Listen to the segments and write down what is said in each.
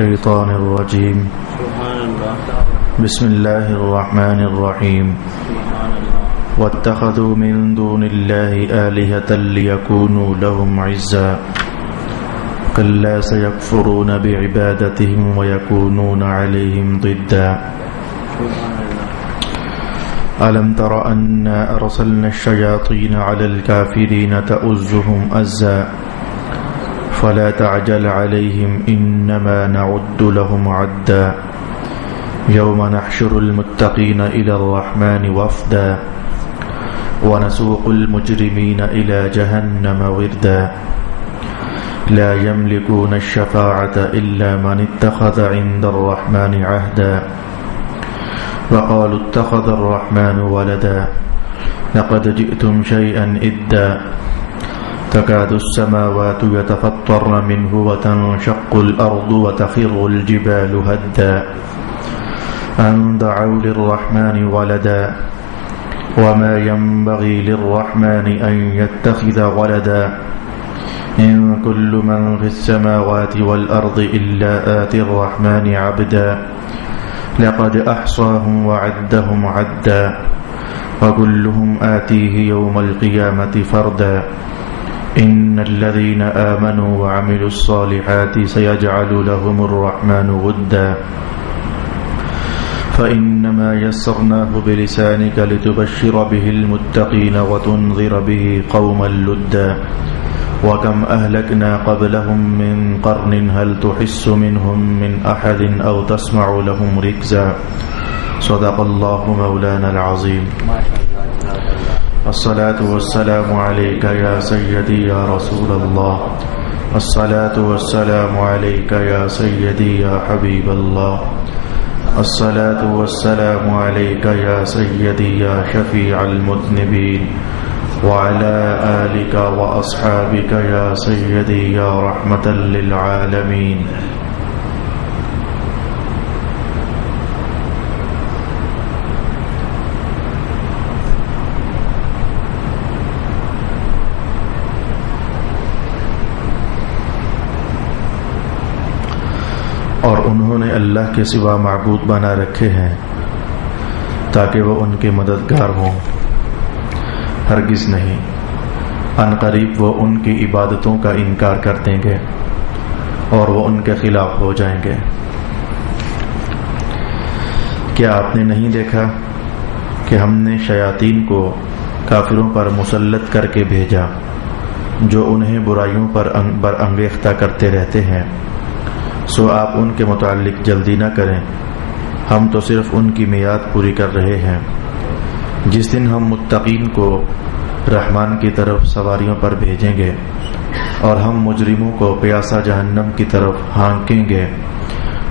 الشيطان الرجيم بسم الله الرحمن الرحيم واتخذوا من دون الله آلهة ليكونوا لهم عزا كلا سيكفرون بعبادتهم ويكونون عليهم ضدا ألم تر أنا أرسلنا الشياطين على الكافرين تؤزهم أزا فلا تعجل عليهم إنما نعد لهم عدا يوم نحشر المتقين إلى الرحمن وفدا ونسوق المجرمين إلى جهنم وردا لا يملكون الشفاعة إلا من اتخذ عند الرحمن عهدا وقالوا اتخذ الرحمن ولدا لقد جئتم شيئا إدا تكاد السماوات يتفطرن منه وتنشق الأرض وتخر الجبال هدا أن دعوا للرحمن ولدا وما ينبغي للرحمن أن يتخذ ولدا إن كل من في السماوات والأرض إلا آتي الرحمن عبدا لقد أحصاهم وعدهم عدا وكلهم آتيه يوم القيامة فردا إن الذين آمنوا وعملوا الصالحات سيجعل لهم الرحمن ودا فإنما يسرناه بلسانك لتبشر به المتقين وتنذر به قوما لدا وكم أهلكنا قبلهم من قرن هل تحس منهم من أحد أو تسمع لهم ركزا صدق الله مولانا العظيم الصلاة والسلام عليك يا سيدي يا رسول الله الصلاة والسلام عليك يا سيدي يا حبيب الله الصلاة والسلام عليك يا سيدي يا شفيع المذنبين وعلى آلك وأصحابك يا سيدي يا رحمة للعالمين اور انہوں نے اللہ کے سوا معبود بنا رکھے ہیں تاکہ وہ ان کے مددگار ہوں، ہرگز نہیں، ان قریب وہ ان کی عبادتوں کا انکار کر دیں گے اور وہ ان کے خلاف ہو جائیں گے۔ کیا آپ نے نہیں دیکھا کہ ہم نے شیاطین کو کافروں پر مسلط کر کے بھیجا جو انہیں برائیوں پر برانگیختہ کرتے رہتے ہیں؟ سو آپ ان کے متعلق جلدی نہ کریں، ہم تو صرف ان کی میعاد پوری کر رہے ہیں۔ جس دن ہم متقین کو رحمان کی طرف سواریوں پر بھیجیں گے اور ہم مجرموں کو پیاسا جہنم کی طرف ہانکیں گے،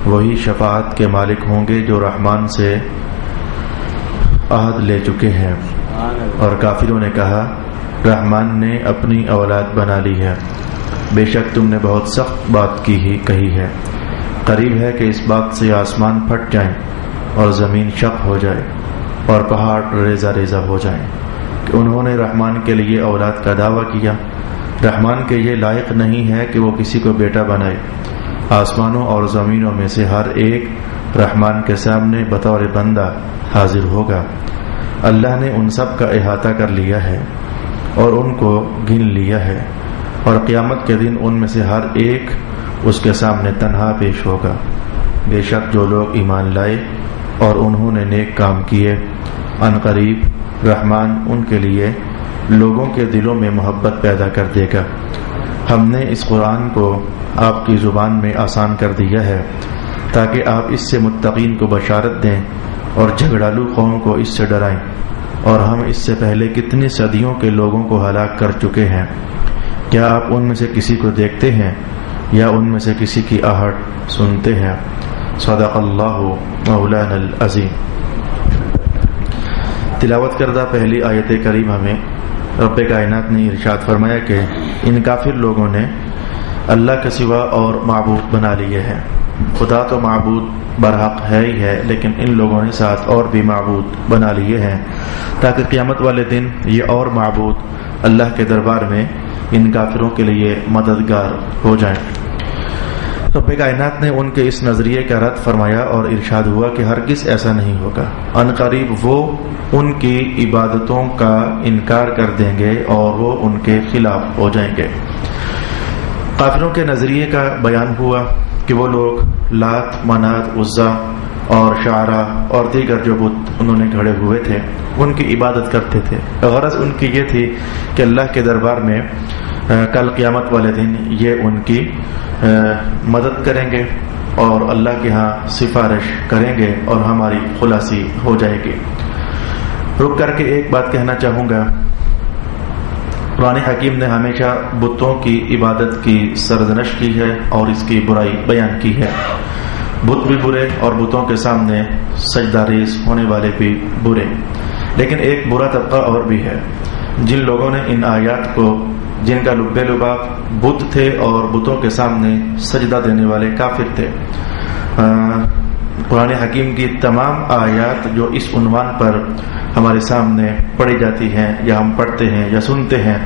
وہی شفاعت کے مالک ہوں گے جو رحمان سے عہد لے چکے ہیں۔ اور کافروں نے کہا رحمان نے اپنی اولاد بنا لی ہے، بے شک تم نے بہت سخت بات کہی ہے، قریب ہے کہ اس بات سے آسمان پھٹ جائیں اور زمین شق ہو جائے اور پہاڑ ریزہ ریزہ ہو جائیں کہ انہوں نے رحمان کے لیے اولاد کا دعویٰ کیا۔ رحمان کے یہ لائق نہیں ہے کہ وہ کسی کو بیٹا بنائے۔ آسمانوں اور زمینوں میں سے ہر ایک رحمان کے سامنے بطور بندہ حاضر ہوگا۔ اللہ نے ان سب کا احاطہ کر لیا ہے اور ان کو گن لیا ہے، اور قیامت کے دن ان میں سے ہر ایک اس کے سامنے تنہا پیش ہوگا۔ بے شک جو لوگ ایمان لائے اور انہوں نے نیک کام کیے، ان قریب رحمان ان کے لیے لوگوں کے دلوں میں محبت پیدا کر دے گا۔ ہم نے اس قرآن کو آپ کی زبان میں آسان کر دیا ہے تاکہ آپ اس سے متقین کو بشارت دیں اور جھگڑالو قوم کو اس سے ڈرائیں۔ اور ہم اس سے پہلے کتنی صدیوں کے لوگوں کو ہلاک کر چکے ہیں، کیا آپ ان میں سے کسی کو دیکھتے ہیں یا ان میں سے کسی کی آہٹ سنتے ہیں؟ صدق اللہ مولانا العظیم۔ تلاوت کردہ پہلی آیت کریمہ میں رب کائنات نے ارشاد فرمایا کہ ان کافر لوگوں نے اللہ کے سوا اور معبود بنا لیے ہیں۔ خدا تو معبود برحق ہے ہی ہے، لیکن ان لوگوں نے ساتھ اور بھی معبود بنا لیے ہیں تاکہ قیامت والے دن یہ اور معبود اللہ کے دربار میں ان کافروں کے لیے مددگار ہو جائیں۔ رب کائنات نے ان کے اس نظریے کا رد فرمایا اور ارشاد ہوا کہ ہرگز ایسا نہیں ہوگا، عنقریب وہ ان کی عبادتوں کا انکار کر دیں گے اور وہ ان کے خلاف ہو جائیں گے۔ کافروں کے نظریے کا بیان ہوا کہ وہ لوگ لات، منات، عزا اور شعرا اور دیگر جو بت انہوں نے گھڑے ہوئے تھے ان کی عبادت کرتے تھے۔ غرض ان کی یہ تھی کہ اللہ کے دربار میں کل قیامت والے دن یہ ان کی مدد کریں گے اور اللہ کے ہاں سفارش کریں گے اور ہماری خلاصی ہو جائے گی۔ رک کر کے ایک بات کہنا چاہوں گا، قرآن حکیم نے ہمیشہ بتوں کی عبادت کی سرزنش کی ہے اور اس کی برائی بیان کی ہے۔ بت بھی برے اور بتوں کے سامنے سجدہ ریز ہونے والے بھی برے، لیکن ایک برا طبقہ اور بھی ہے جن لوگوں نے ان آیات کو، جن کا لب لباب بت تھے اور بتوں کے سامنے سجدہ دینے والے کافر تھے۔ قرآن حکیم کی تمام آیات جو اس عنوان پر ہمارے سامنے پڑھی جاتی ہیں یا ہم پڑھتے ہیں یا سنتے ہیں،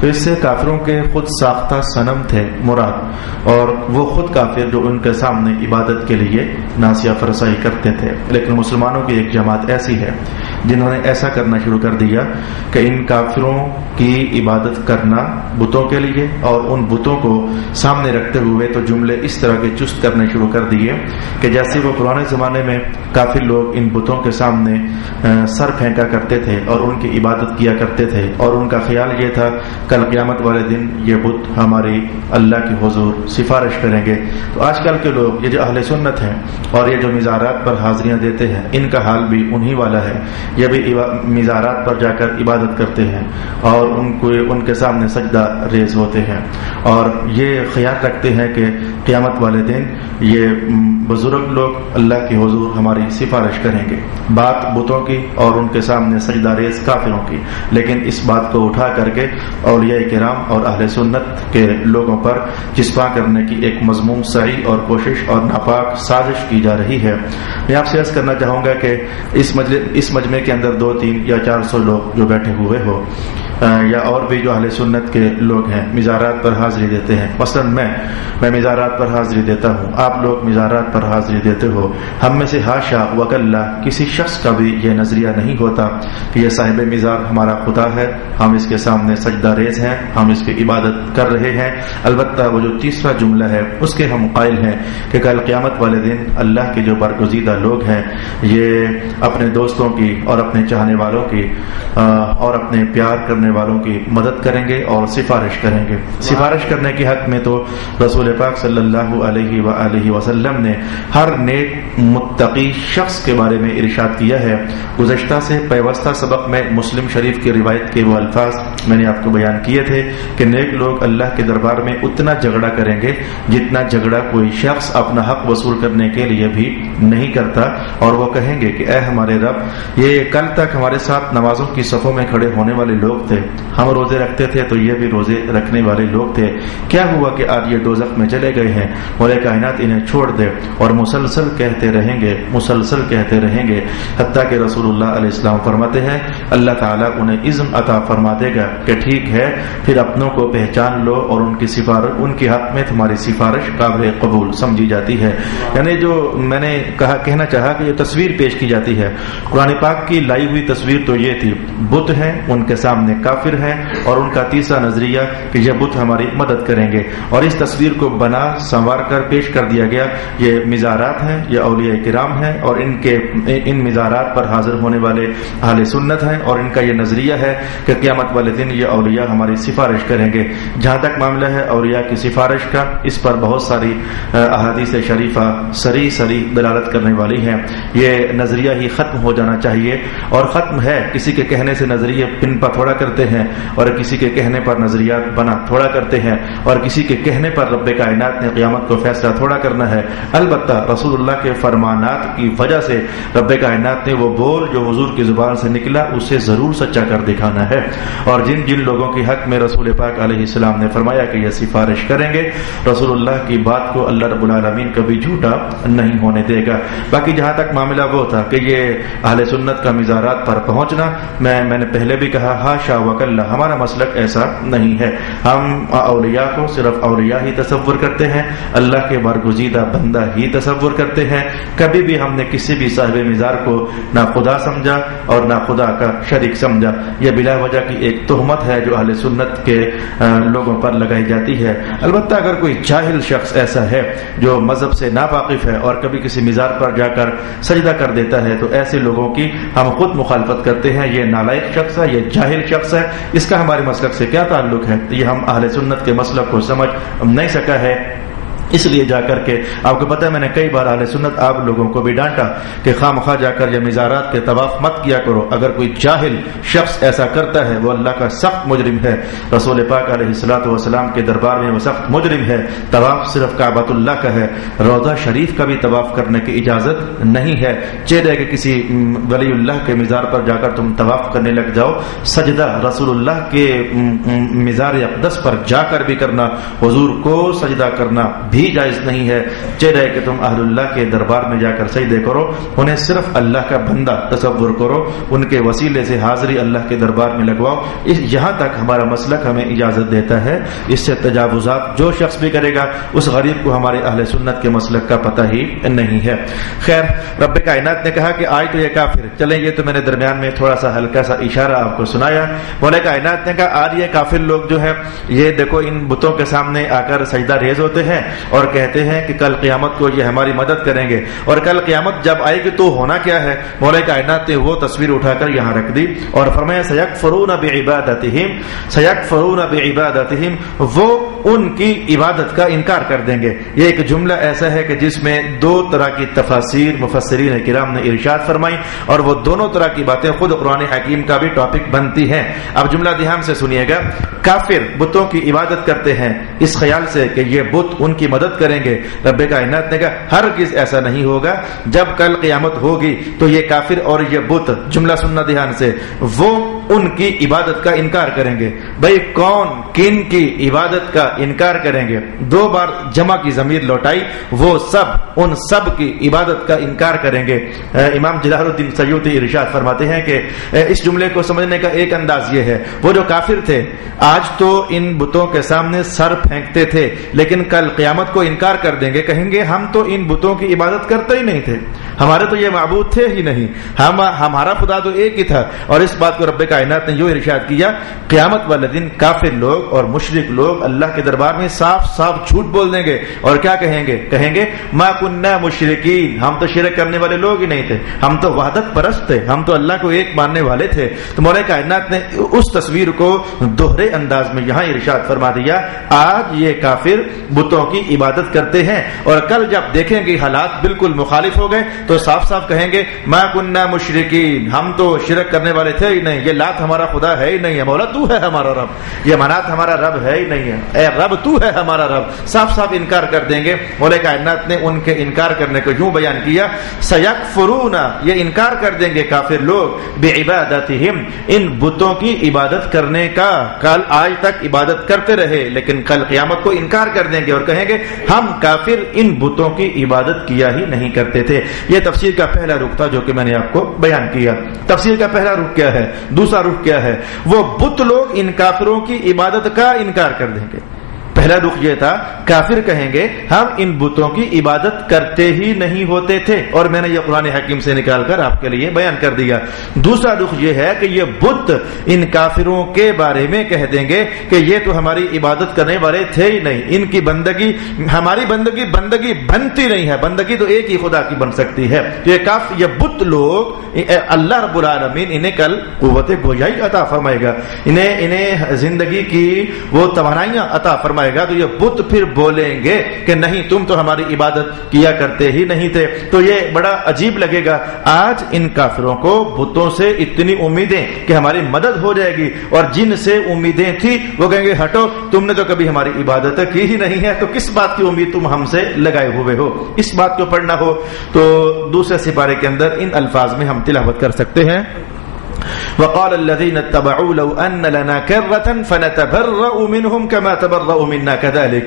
تو اس سے کافروں کے خود ساختہ صنم تھے مراد، اور وہ خود کافر جو ان کے سامنے عبادت کے لیے ناسیہ فرسائی کرتے تھے۔ لیکن مسلمانوں کی ایک جماعت ایسی ہے جنہوں نے ایسا کرنا شروع کر دیا کہ ان کافروں کی عبادت کرنا بتوں کے لیے اور ان بتوں کو سامنے رکھتے ہوئے تو جملے اس طرح کے چست کرنے شروع کر دیے کہ جیسے وہ پرانے زمانے میں کافر لوگ ان بتوں کے سامنے سر پھینکا کرتے تھے اور ان کی عبادت کیا کرتے تھے، اور ان کا خیال یہ تھا کل قیامت والے دن یہ بت ہماری اللہ کی حضور سفارش کریں گے۔ تو آج کل کے لوگ، یہ جو اہل سنت ہیں اور یہ جو مزارات پر حاضریاں دیتے ہیں، ان کا حال بھی انہی والا ہے۔ یہ بھی مزارات پر جا کر عبادت کرتے ہیں اور ان کے سامنے سجدہ ریز ہوتے ہیں، اور یہ خیال رکھتے ہیں کہ قیامت والے دن یہ بزرگ لوگ اللہ کی حضور ہماری سفارش کریں گے۔ بات بتوں کی اور ان کے سامنے سجدہ ریز کافروں کی، لیکن اس بات کو اٹھا کر کے اولیاء کرام اور اہل سنت کے لوگوں پر چسپاں کرنے کی ایک مذموم سعی اور کوشش اور ناپاک سازش کی جا رہی ہے۔ میں آپ سے عرض کرنا چاہوں گا کہ اس مجمع کے اندر 200 یا 400 لوگ جو بیٹھے ہوئے ہو یا اور بھی جو اہل سنت کے لوگ ہیں مزارات پر حاضری دیتے ہیں، مثلا میں مزارات پر حاضری دیتا ہوں، آپ لوگ مزارات پر حاضری دیتے ہو، ہم میں سے حاشا وکلا کسی شخص کا بھی یہ نظریہ نہیں ہوتا کہ یہ صاحب مزار ہمارا خدا ہے، ہم اس کے سامنے سجدہ ریز ہیں، ہم اس کی عبادت کر رہے ہیں۔ البتہ وہ جو تیسرا جملہ ہے اس کے ہم قائل ہیں کہ کل قیامت والے دن اللہ کے جو برگزیدہ لوگ ہیں یہ اپنے دوستوں کی اور اپنے چاہنے والوں کی اور اپنے پیار کرنے والوں کی مدد کریں گے اور سفارش کریں گے۔ سفارش کرنے کے حق میں تو رسول پاک صلی اللہ علیہ وآلہ وسلم نے ہر نیک متقی شخص کے بارے میں ارشاد کیا ہے۔ گزشتہ سے پیوستہ سبق میں مسلم شریف کی روایت کے وہ الفاظ میں نے آپ کو بیان کیے تھے کہ نیک لوگ اللہ کے دربار میں اتنا جھگڑا کریں گے جتنا جھگڑا کوئی شخص اپنا حق وصول کرنے کے لیے بھی نہیں کرتا، اور وہ کہیں گے کہ اے ہمارے رب، یہ کل تک ہمارے ساتھ نمازوں کی صفوں میں کھڑے ہونے والے لوگ تھے، ہم روزے رکھتے تھے تو یہ بھی روزے رکھنے والے لوگ تھے، کیا ہوا کہ آج یہ دوزخ میں چلے گئے ہیں؟ مولا کائنات انہیں چھوڑ دے۔ اور مسلسل کہتے رہیں گے حتیٰ کہ رسول اللہ علیہ السلام فرماتے ہیں اللہ تعالیٰ انہیں عزم عطا فرما دے گا کہ ٹھیک ہے، پھر اپنوں کو پہچان لو اور ان کی حق میں تمہاری سفارش قابل قبول سمجھی جاتی ہے۔ یعنی جو میں نے کہنا چاہا کہ یہ تصویر پیش کی جاتی ہے، قرآن پاک کی لائی ہوئی تصویر تو یہ تھی، بت ہیں، ان کے سامنے کافر ہیں، اور ان کا تیسرا نظریہ کہ یہ بت ہماری مدد کریں گے، اور اس تصویر کو بنا سنوار کر پیش کر دیا گیا یہ مزارات ہیں، یہ اولیاء کرام ہیں، اور ان مزارات پر حاضر ہونے والے اہل سنت ہیں، اور ان کا یہ نظریہ ہے کہ قیامت والے دن یہ اولیاء ہماری سفارش کریں گے۔ جہاں تک معاملہ ہے اولیاء کی سفارش کا، اس پر بہت ساری احادیث شریفہ سری دلالت کرنے والی ہیں۔ یہ نظریہ ہی ختم ہو جانا چاہیے، اور ختم ہے۔ کسی کے کہنے سے نظریے پن پا تھوڑا کرتے ہیں، اور کسی کے کہنے پر نظریات بنا تھوڑا کرتے ہیں، اور کسی کے کہنے پر رب کائنات نے قیامت کو فیصلہ تھوڑا کرنا ہے۔ البتہ رسول اللہ کے فرمانات کی وجہ سے رب کائنات نے وہ بول جو حضور کی زبان سے نکلا اسے ضرور سچا کر دکھانا ہے، اور جن لوگوں کی حق میں رسول پاک علیہ السلام نے فرمایا کہ یہ سفارش کریں گے، رسول اللہ کی بات کو اللہ رب العالمین کبھی جھوٹا نہیں ہونے دے گا۔ باقی جہاں تک معاملہ وہ تھا کہ یہ اہل سنت کا مزارات پر پہنچنا، میں نے پہلے بھی کہا حاشا وکلا، ہمارا مسلک ایسا نہیں ہے. ہم اولیاء کو صرف اولیاء ہی تصور کرتے ہیں، اللہ کے برگزیدہ بندہ ہی تصور کرتے ہیں. کبھی بھی ہم نے کسی بھی صاحب مزار کو نہ خدا سمجھا اور نہ خدا کا شریک سمجھا. یہ بلا وجہ کی ایک تہمت ہے جو اہل سنت کے لوگوں پر لگائی جاتی ہے. البتہ اگر کوئی جاہل شخص ایسا ہے جو مذہب سے ناواقف ہے اور کبھی کسی مزار پر جا کر سجدہ کر دیتا ہے تو ایسے لوگوں کی ہم خود مخالفت کرتے ہیں. یہ نالائق شخص ہے، یہ جاہل شخص ہے، اس کا ہمارے مسلک سے کیا تعلق ہے؟ یہ ہم اہل سنت کے مسلک کو سمجھ نہیں سکا ہے. اس لیے جا کر کے آپ کو پتہ ہے میں نے کئی بار اہل سنت آپ لوگوں کو بھی ڈانٹا کہ خواہ مخواہ جا کر یہ مزارات کے طواف مت کیا کرو. اگر کوئی جاہل شخص ایسا کرتا ہے وہ اللہ کا سخت مجرم ہے. رسول پاک علیہ الصلوۃ والسلام کے دربار میں وہ سخت مجرم ہے. طواف صرف کعبۃ اللہ کا ہے، روضہ شریف کا بھی طواف کرنے کی اجازت نہیں ہے. چہرے کہ کسی ولی اللہ کے مزار پر جا کر تم طواف کرنے لگ جاؤ، سجدہ رسول اللہ کے مزار اقدس پر جا کر بھی کرنا، حضور کو سجدہ کرنا بھی جائز نہیں ہے. چاہے کہ تم اہل اللہ کے دربار میں جا کر سجدے کرو، انہیں صرف اللہ کا بندہ تصور کرو، ان کے وسیلے سے حاضری اللہ کے دربار میں لگواؤ. یہاں تک ہمارا مسلک ہمیں اجازت دیتا ہے. اس سے تجاوزات جو شخص بھی کرے گا اس غریب کو ہمارے اہل سنت کے مسلک کا پتہ ہی نہیں ہے. خیر، رب کائنات نے کہا کہ آج تو یہ کافر، چلیں یہ تو میں نے درمیان میں تھوڑا سا ہلکا سا اشارہ آپ کو سنایا. مولا کائنات نے کہا آج یہ کافر لوگ جو ہے یہ دیکھو ان بتوں کے سامنے آ کر سجدہ ریز ہوتے ہیں اور کہتے ہیں کہ کل قیامت کو یہ ہماری مدد کریں گے، اور کل قیامت جب آئے گی تو ہونا کیا ہے؟ مولا کائنات نے وہ تصویر اٹھا کر یہاں رکھ دی اور فرمایا سیکفرون بعبادتہم، سیکفرون بعبادتہم، وہ ان کی عبادت کا انکار کر دیں گے. یہ ایک جملہ ایسا ہے کہ جس میں دو طرح کی تفاسیر مفسرین کرام نے ارشاد فرمائی اور وہ دونوں طرح کی باتیں خود قرآن حکیم کا بھی ٹاپک بنتی ہیں. اب جملہ دھیان سے سنیے گا. کافر بتوں کی عبادت کرتے ہیں اس خیال سے کہ یہ بت ان کی مدد کریں گے. رب کائنات نے کہا ہرگز ایسا نہیں ہوگا. جب کل قیامت ہوگی تو یہ کافر اور یہ بت، جملہ سننا دھیان سے، وہ ان کی عبادت کا انکار کریں گے. بھئی کون کن کی عبادت کا انکار کریں گے؟ دو بار جمع کی ضمیر لوٹائی، وہ سب، ان سب کی عبادت کا انکار کریں گے. امام جلال الدین سیوطی ارشاد فرماتے ہیں کہ اس جملے کو سمجھنے کا ایک انداز یہ ہے، وہ جو کافر تھے آج تو ان بتوں کے سامنے سر پھینکتے تھے لیکن کل قیامت کو انکار کر دیں گے، کہیں گے ہم تو ان بتوں کی عبادت کرتے ہی نہیں تھے، ہمارے تو یہ معبود تھے ہی نہیں، ہمارا خدا تو ایک ہی تھا. اور اس بات کو رب کائنات نے یوں ارشاد کیا، قیامت والے دن کافر لوگ اور مشرک لوگ اللہ کے دربار میں صاف صاف جھوٹ بول دیں گے اور کیا کہیں گے؟ کہیں گے ما کننا مشرکین، ہم تو شرک کرنے والے لوگ ہی نہیں تھے، ہم تو وحدت پرست تھے، ہم تو اللہ کو ایک ماننے والے تھے. تو مولا کائنات نے اس تصویر کو دوہرے انداز میں یہاں ارشاد فرما دیا، آج یہ کافر بتوں کی عبادت کرتے ہیں اور کل جب دیکھیں گے حالات بالکل مخالف ہو گئے تو صاف صاف کہیں گے ما کننا مشرکین، ہم تو شرک کرنے والے تھے ہی نہیں، یہ لات ہمارا خدا ہے ہی نہیں ہے، مولا تو ہے ہمارا رب، یہ منات ہمارا رب ہے ہی نہیں ہے، اے رب تو ہے ہمارا رب. صاف صاف انکار کر دیں گے. مولا کائنات نے ان کے انکار کرنے کو یوں بیان کیا، سیکفرون، یہ انکار کر دیں گے کافر لوگ، بعبادتہم، ان بتوں کی عبادت کرنے کا. کل آج تک عبادت کرتے رہے لیکن کل قیامت کو انکار کر دیں گے اور کہیں گے ہم کافر ان بتوں کی عبادت کیا ہی نہیں کرتے تھے. یہ تفسیر کا پہلا رخ تھا جو کہ میں نے آپ کو بیان کیا. تفسیر کا پہلا رخ کیا ہے؟ دوسرا رخ کیا ہے؟ وہ بت لوگ ان کافروں کی عبادت کا انکار کر دیں گے. پہلا رخ یہ تھا کافر کہیں گے ہم ان بتوں کی عبادت کرتے ہی نہیں ہوتے تھے، اور میں نے یہ قرآن حکیم سے نکال کر آپ کے لیے بیان کر دیا. دوسرا رخ یہ ہے کہ یہ بت ان کافروں کے بارے میں کہہ دیں گے کہ یہ تو ہماری عبادت کرنے والے تھے ہی نہیں، ان کی بندگی، ہماری بندگی بنتی نہیں ہے، بندگی تو ایک ہی خدا کی بن سکتی ہے. یہ بت لوگ، اللہ رب العالمین انہیں کل قوت گویائی عطا فرمائے گا، انہیں زندگی کی وہ توانائیاں عطا فرمائے گا، تو یہ بت پھر بولیں گے کہ نہیں تم تو ہماری عبادت کیا کرتے ہی نہیں تھے. تو یہ بڑا عجیب لگے گا آج ان کافروں کو بتوں سے اتنی امیدیں کہ ہماری مدد ہو جائے گی، اور جن سے امیدیں تھی وہ کہیں گے ہٹو، تم نے تو کبھی ہماری عبادت کی ہی نہیں ہے، تو کس بات کی امید تم ہم سے لگائے ہوئے ہو. اس بات کو پڑھنا ہو تو دوسرے سپارے کے اندر ان الفاظ میں ہم تلاوت کر سکتے ہیں. وقال الذين اتبعوا لو ان لنا كرة فنتبرأ منهم كما تبرأوا منا كذلك.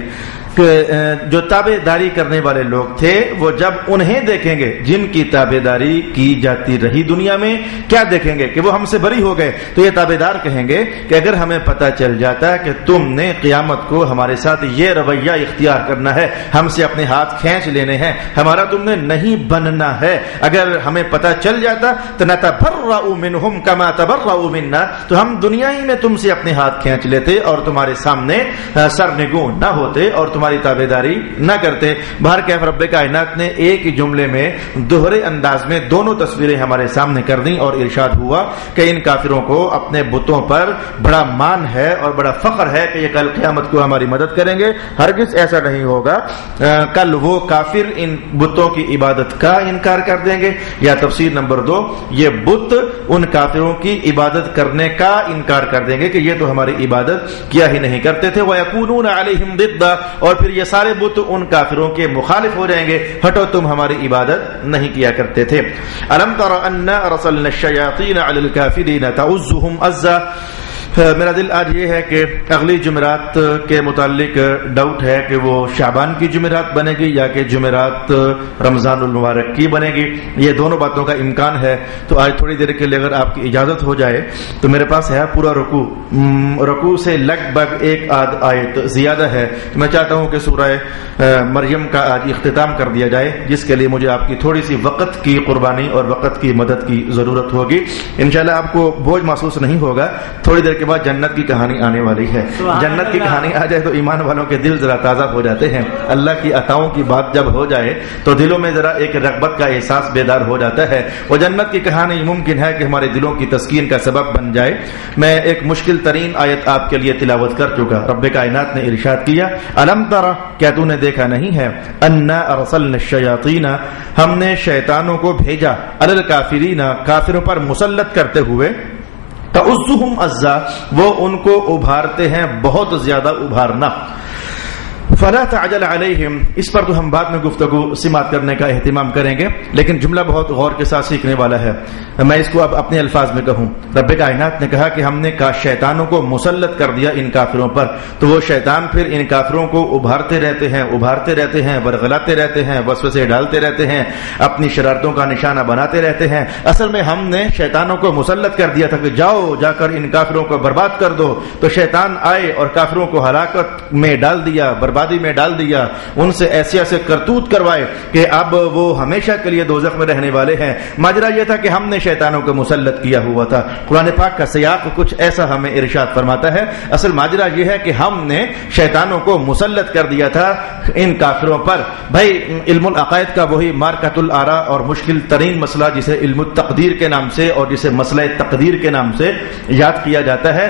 جو تابع داری کرنے والے لوگ تھے وہ جب انہیں دیکھیں گے جن کی تابع داری کی جاتی رہی دنیا میں، کیا دیکھیں گے کہ وہ ہم سے بری ہو گئے، تو یہ تابع دار کہیں گے کہ اگر ہمیں پتہ چل جاتا کہ تم نے قیامت کو ہمارے ساتھ یہ رویہ اختیار کرنا ہے، ہم سے اپنے ہاتھ کھینچ لینے ہیں، ہمارا تم نے نہیں بننا ہے، اگر ہمیں پتہ چل جاتا تو نتبرأ منہم کما تبرؤوا منا، تو ہم دنیا ہی میں تم سے اپنے ہاتھ کھینچ لیتے اور تمہارے سامنے سرنگوں نہ ہوتے اور تمہاری تابع داری نہ کرتے۔ بہرکیف رب کائنات نے ایک ہی جملے میں دوہرے انداز میں دونوں تصویریں ہمارے سامنے کر دیں اور ارشاد ہوا کہ ان کافروں کو اپنے بتوں پر بڑا مان ہے اور بڑا فخر ہے کہ یہ کل قیامت کو ہماری مدد کریں گے۔ ہرگز ایسا نہیں ہوگا، کل وہ کافر ان بتوں کی عبادت کا انکار کر دیں گے، یا تفسیر نمبر 2 یہ بت ان کافروں کی عبادت کرنے کا انکار کر دیں گے کہ یہ تو ہماری عبادت کیا ہی نہیں کرتے تھے، وَيَكُونُونَ عَلَيْهِمْ ضِدًّا، اور پھر یہ سارے بت ان کافروں کے مخالف ہو جائیں گے، ہٹو تم ہماری عبادت نہیں کیا کرتے تھے۔ أَلَمْ تَرَ أَنَّا أَرْسَلْنَا الشَّيَاطِينَ عَلَى الْكَافِرِينَ تَعُزُّهُمْ عَزًّا۔ میرا دل آج یہ ہے کہ اگلی جمعرات کے متعلق ڈاؤٹ ہے کہ وہ شعبان کی جمعرات بنے گی یا کہ جمعرات رمضان المبارک کی بنے گی، یہ دونوں باتوں کا امکان ہے۔ تو آج تھوڑی دیر کے لیے اگر آپ کی اجازت ہو جائے تو میرے پاس ہے پورا رکوع سے لگ بھگ ایک آدھ آیت زیادہ ہے، تو میں چاہتا ہوں کہ سورہ مریم کا آج اختتام کر دیا جائے، جس کے لیے مجھے آپ کی تھوڑی سی وقت کی قربانی اور وقت کی مدد کی ضرورت ہوگی۔ انشاءاللہ آپ کو بوجھ محسوس نہیں ہوگا، تھوڑی دیر کے بعد جنت کی کہانی آنے والی ہے۔ جنت کی کہانی آ جائے تو ایمان والوں کے دل ذرا تازہ ہو جاتے ہیں، اللہ کی عطاؤں کی بات جب ہو جائے تو دلوں میں ذرا ایک رغبت کا احساس بیدار ہو جاتا ہے۔ وہ جنت کی کہانی ممکن ہے کہ ہمارے دلوں کی تسکین کا سبب بن جائے۔ میں ایک مشکل ترین آیت آپ کے لیے تلاوت کر چکا۔ رب کائنات نے ارشاد کیا، الم تر، کیا تو نے دیکھا نہیں ہے، انا ارسلنا الشیاطین، ہم نے شیطانوں کو بھیجا، علی الکافرین، کافروں پر مسلط کرتے ہوئے، تعزهم عزا، وہ ان کو ابھارتے ہیں بہت زیادہ ابھارنا۔ فلا تعجل علیہم، اس پر تو ہم بعد میں گفتگو سماعت کرنے کا اہتمام کریں گے، لیکن جملہ بہت غور کے ساتھ سیکھنے والا ہے، میں اس کو اب اپنے الفاظ میں کہوں۔ رب کائنات نے کہا کہ ہم نے شیطانوں کو مسلط کر دیا ان کافروں پر، تو وہ شیطان پھر ان کافروں کو ابھارتے رہتے ہیں، ورغلاتے رہتے ہیں، وسوسے ڈالتے رہتے ہیں، اپنی شرارتوں کا نشانہ بناتے رہتے ہیں۔ اصل میں ہم نے شیطانوں کو مسلط کر دیا تھا کہ جاؤ جا کر ان کافروں کو برباد کر دو، تو شیطان آئے اور کافروں کو ہلاکت میں ڈال دیا، بربادی میں ڈال دیا، ان سے ایسے کرتوت کروائے کہ اب وہ ہمیشہ کے لیے دوزخ میں رہنے والے ہیں۔ ماجرا یہ تھا کہ ہم نے شیطانوں کو مسلط کیا ہوا تھا۔ قرآن پاک کا سیاق کچھ ایسا ہمیں ارشاد فرماتا ہے، اصل ماجرا یہ ہے کہ ہم نے شیطانوں کو مسلط کر دیا تھا ان کافروں پر۔ بھائی علم العقائد کا وہی مارکۃ الآراء اور مشکل ترین مسئلہ جسے علم التقدیر کے نام سے اور جسے مسئلہ تقدیر کے نام سے یاد کیا جاتا ہے۔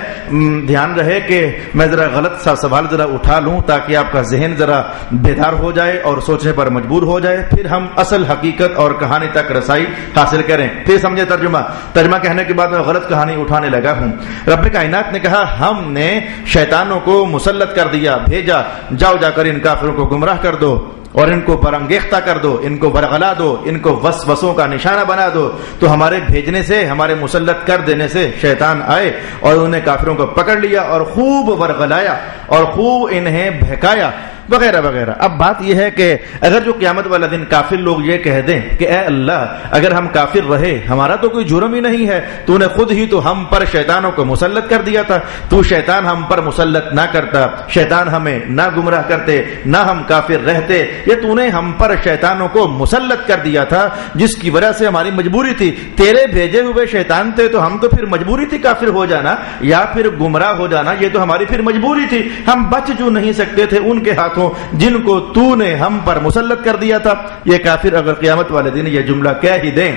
دھیان رہے کہ میں ذرا غلط سا سوال ذرا اٹھا لوں تاکہ آپ کا ذہن ذرا بیدار ہو جائے اور سوچنے پر مجبور ہو جائے، پھر ہم اصل حقیقت اور کہانی تک رسائی حاصل کریں۔ پھر سمجھے ترجمہ کہنے کے بعد میں غلط کہانی اٹھانے لگا ہوں۔ رب کائنات نے کہا ہم نے شیطانوں کو مسلط کر دیا، بھیجا، جاؤ جا کر ان کافروں کو گمراہ کر دو اور ان کو برانگیختہ کر دو، ان کو برغلا دو، ان کو وسوسوں کا نشانہ بنا دو۔ تو ہمارے بھیجنے سے، ہمارے مسلط کر دینے سے شیطان آئے اور انہوں نے کافروں کو پکڑ لیا اور خوب برغلایا اور خوب انہیں بہکایا وغیرہ وغیرہ۔ اب بات یہ ہے کہ اگر جو قیامت والا دن کافر لوگ یہ کہہ دیں کہ اے اللہ اگر ہم کافر رہے ہمارا تو کوئی جرم ہی نہیں ہے، تو نے خود ہی تو ہم پر شیطانوں کو مسلط کر دیا تھا، تو شیطان ہم پر مسلط نہ کرتا، شیطان ہمیں نہ گمراہ کرتے، نہ ہم کافر رہتے، یہ تو نے ہم پر شیطانوں کو مسلط کر دیا تھا جس کی وجہ سے ہماری مجبوری تھی، تیرے بھیجے ہوئے شیطان تھے تو ہم تو پھر مجبوری تھی کافر ہو جانا یا پھر گمراہ ہو جانا، یہ تو ہماری پھر مجبوری تھی، ہم بچ جو نہیں سکتے تھے ان کے ہاتھوں جن کو تو نے ہم پر مسلط کر دیا تھا۔ یہ کافر اگر قیامت والے دن یہ جملہ کہہ ہی دیں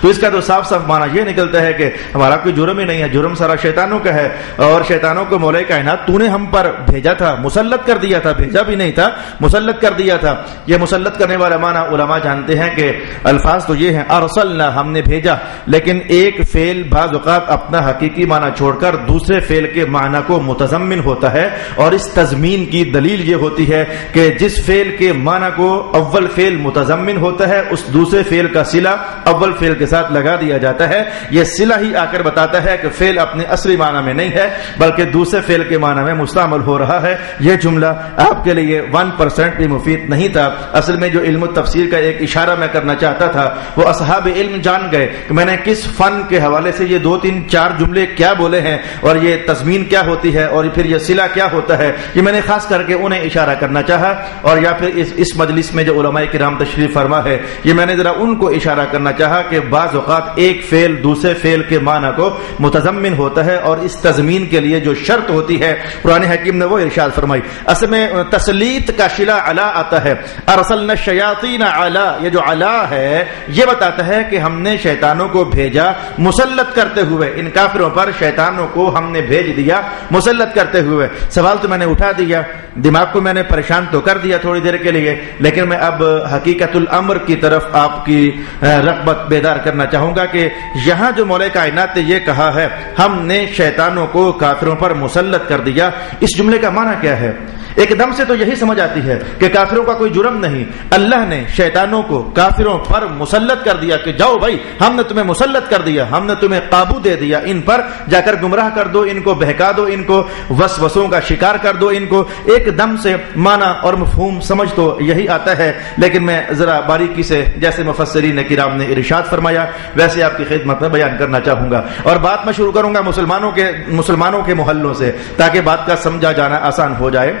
تو اس کا تو صاف صاف معنی یہ نکلتا ہے کہ ہمارا کوئی جرم ہی نہیں ہے، جرم سارا شیطانوں کا ہے، اور شیطانوں کو مولا کائنات تو نے ہم پر بھیجا تھا، مسلط کر دیا تھا، بھیجا بھی نہیں تھا، مسلط کر دیا تھا۔ یہ مسلط کرنے والا معنی علماء جانتے ہیں کہ الفاظ تو یہ ہیں ارسلنا، ہم نے بھیجا، لیکن ایک فعل بعض اوقات اپنا حقیقی معنی چھوڑ کر دوسرے فعل کے معنی کو متضمن ہوتا ہے، اور اس تضمین کی دلیل یہ ہوتی ہے کہ جس فعل کے معنی کو اول فعل متضمن ہوتا ہے اس دوسرے فعل کا صلہ اول فعل کے ساتھ لگا دیا جاتا ہے. یہ صلہ ہی آ کر بتاتا ہے کہ فعل اپنے اصلی معنی میں نہیں ہے بلکہ دوسرے فعل کے معنی میں مستعمل ہو رہا ہے. یہ جملہ آپ کے لیے 1% بھی مفید نہیں تھا. اصل میں جو علم التفسیر کا ایک اشارہ میں کرنا چاہتا تھا وہ اصحاب علم جان گئے کہ میں نے کس فن کے حوالے سے یہ 2-3-4 جملے کیا بولے ہیں اور یہ تضمین کیا ہوتی ہے اور پھر یہ صلہ کیا ہوتا ہے. یہ میں نے خاص کر کے انہیں اشارہ کرنا چاہا. اور یا پھر اس مجلس میں جو علماء کرام تشریف فرما ہے یہ میں نے ذرا ان کو اشارہ کرنا چاہا کہ بعض اوقات ایک فعل دوسرے فعل کے معنی کو متضمن ہوتا ہے اور اس تضمین کے لیے جو شرط ہوتی ہے قرآن حکیم نے وہ ارشاد فرمائی. اصل میں تسلیت کا شلا علا آتا ہے. ارسلنا الشیاطین علا, یہ جو علا ہے یہ بتاتا ہے کہ ہم نے شیطانوں کو بھیجا مسلط کرتے ہوئے. ان کافروں پر شیطانوں کو ہم نے بھیج دیا مسلط کرتے ہوئے. سوال تو میں نے اٹھا دیا, دماغ کو میں نے پریشان تو کر دیا تھوڑی دیر کے لیے, لیکن میں اب حقیقت الامر کی طرف آپ کی رغبت بیدار کرنا چاہوں گا کہ یہاں جو مولا کائنات نے یہ کہا ہے ہم نے شیطانوں کو کافروں پر مسلط کر دیا, اس جملے کا معنی کیا ہے؟ ایک دم سے تو یہی سمجھ آتی ہے کہ کافروں کا کوئی جرم نہیں, اللہ نے شیطانوں کو کافروں پر مسلط کر دیا کہ جاؤ بھائی ہم نے تمہیں مسلط کر دیا, ہم نے تمہیں قابو دے دیا, ان پر جا کر گمراہ کر دو, ان کو بہکا دو, ان کو وسوسوں کا شکار کر دو. ان کو ایک دم سے معنی اور مفہوم سمجھ تو یہی آتا ہے, لیکن میں ذرا باریکی سے جیسے مفسرین کرام نے ارشاد فرمایا ویسے آپ کی خدمت میں بیان کرنا چاہوں گا. اور بات میں شروع کروں گا مسلمانوں کے محلوں سے تاکہ بات کا سمجھا جانا آسان ہو جائے.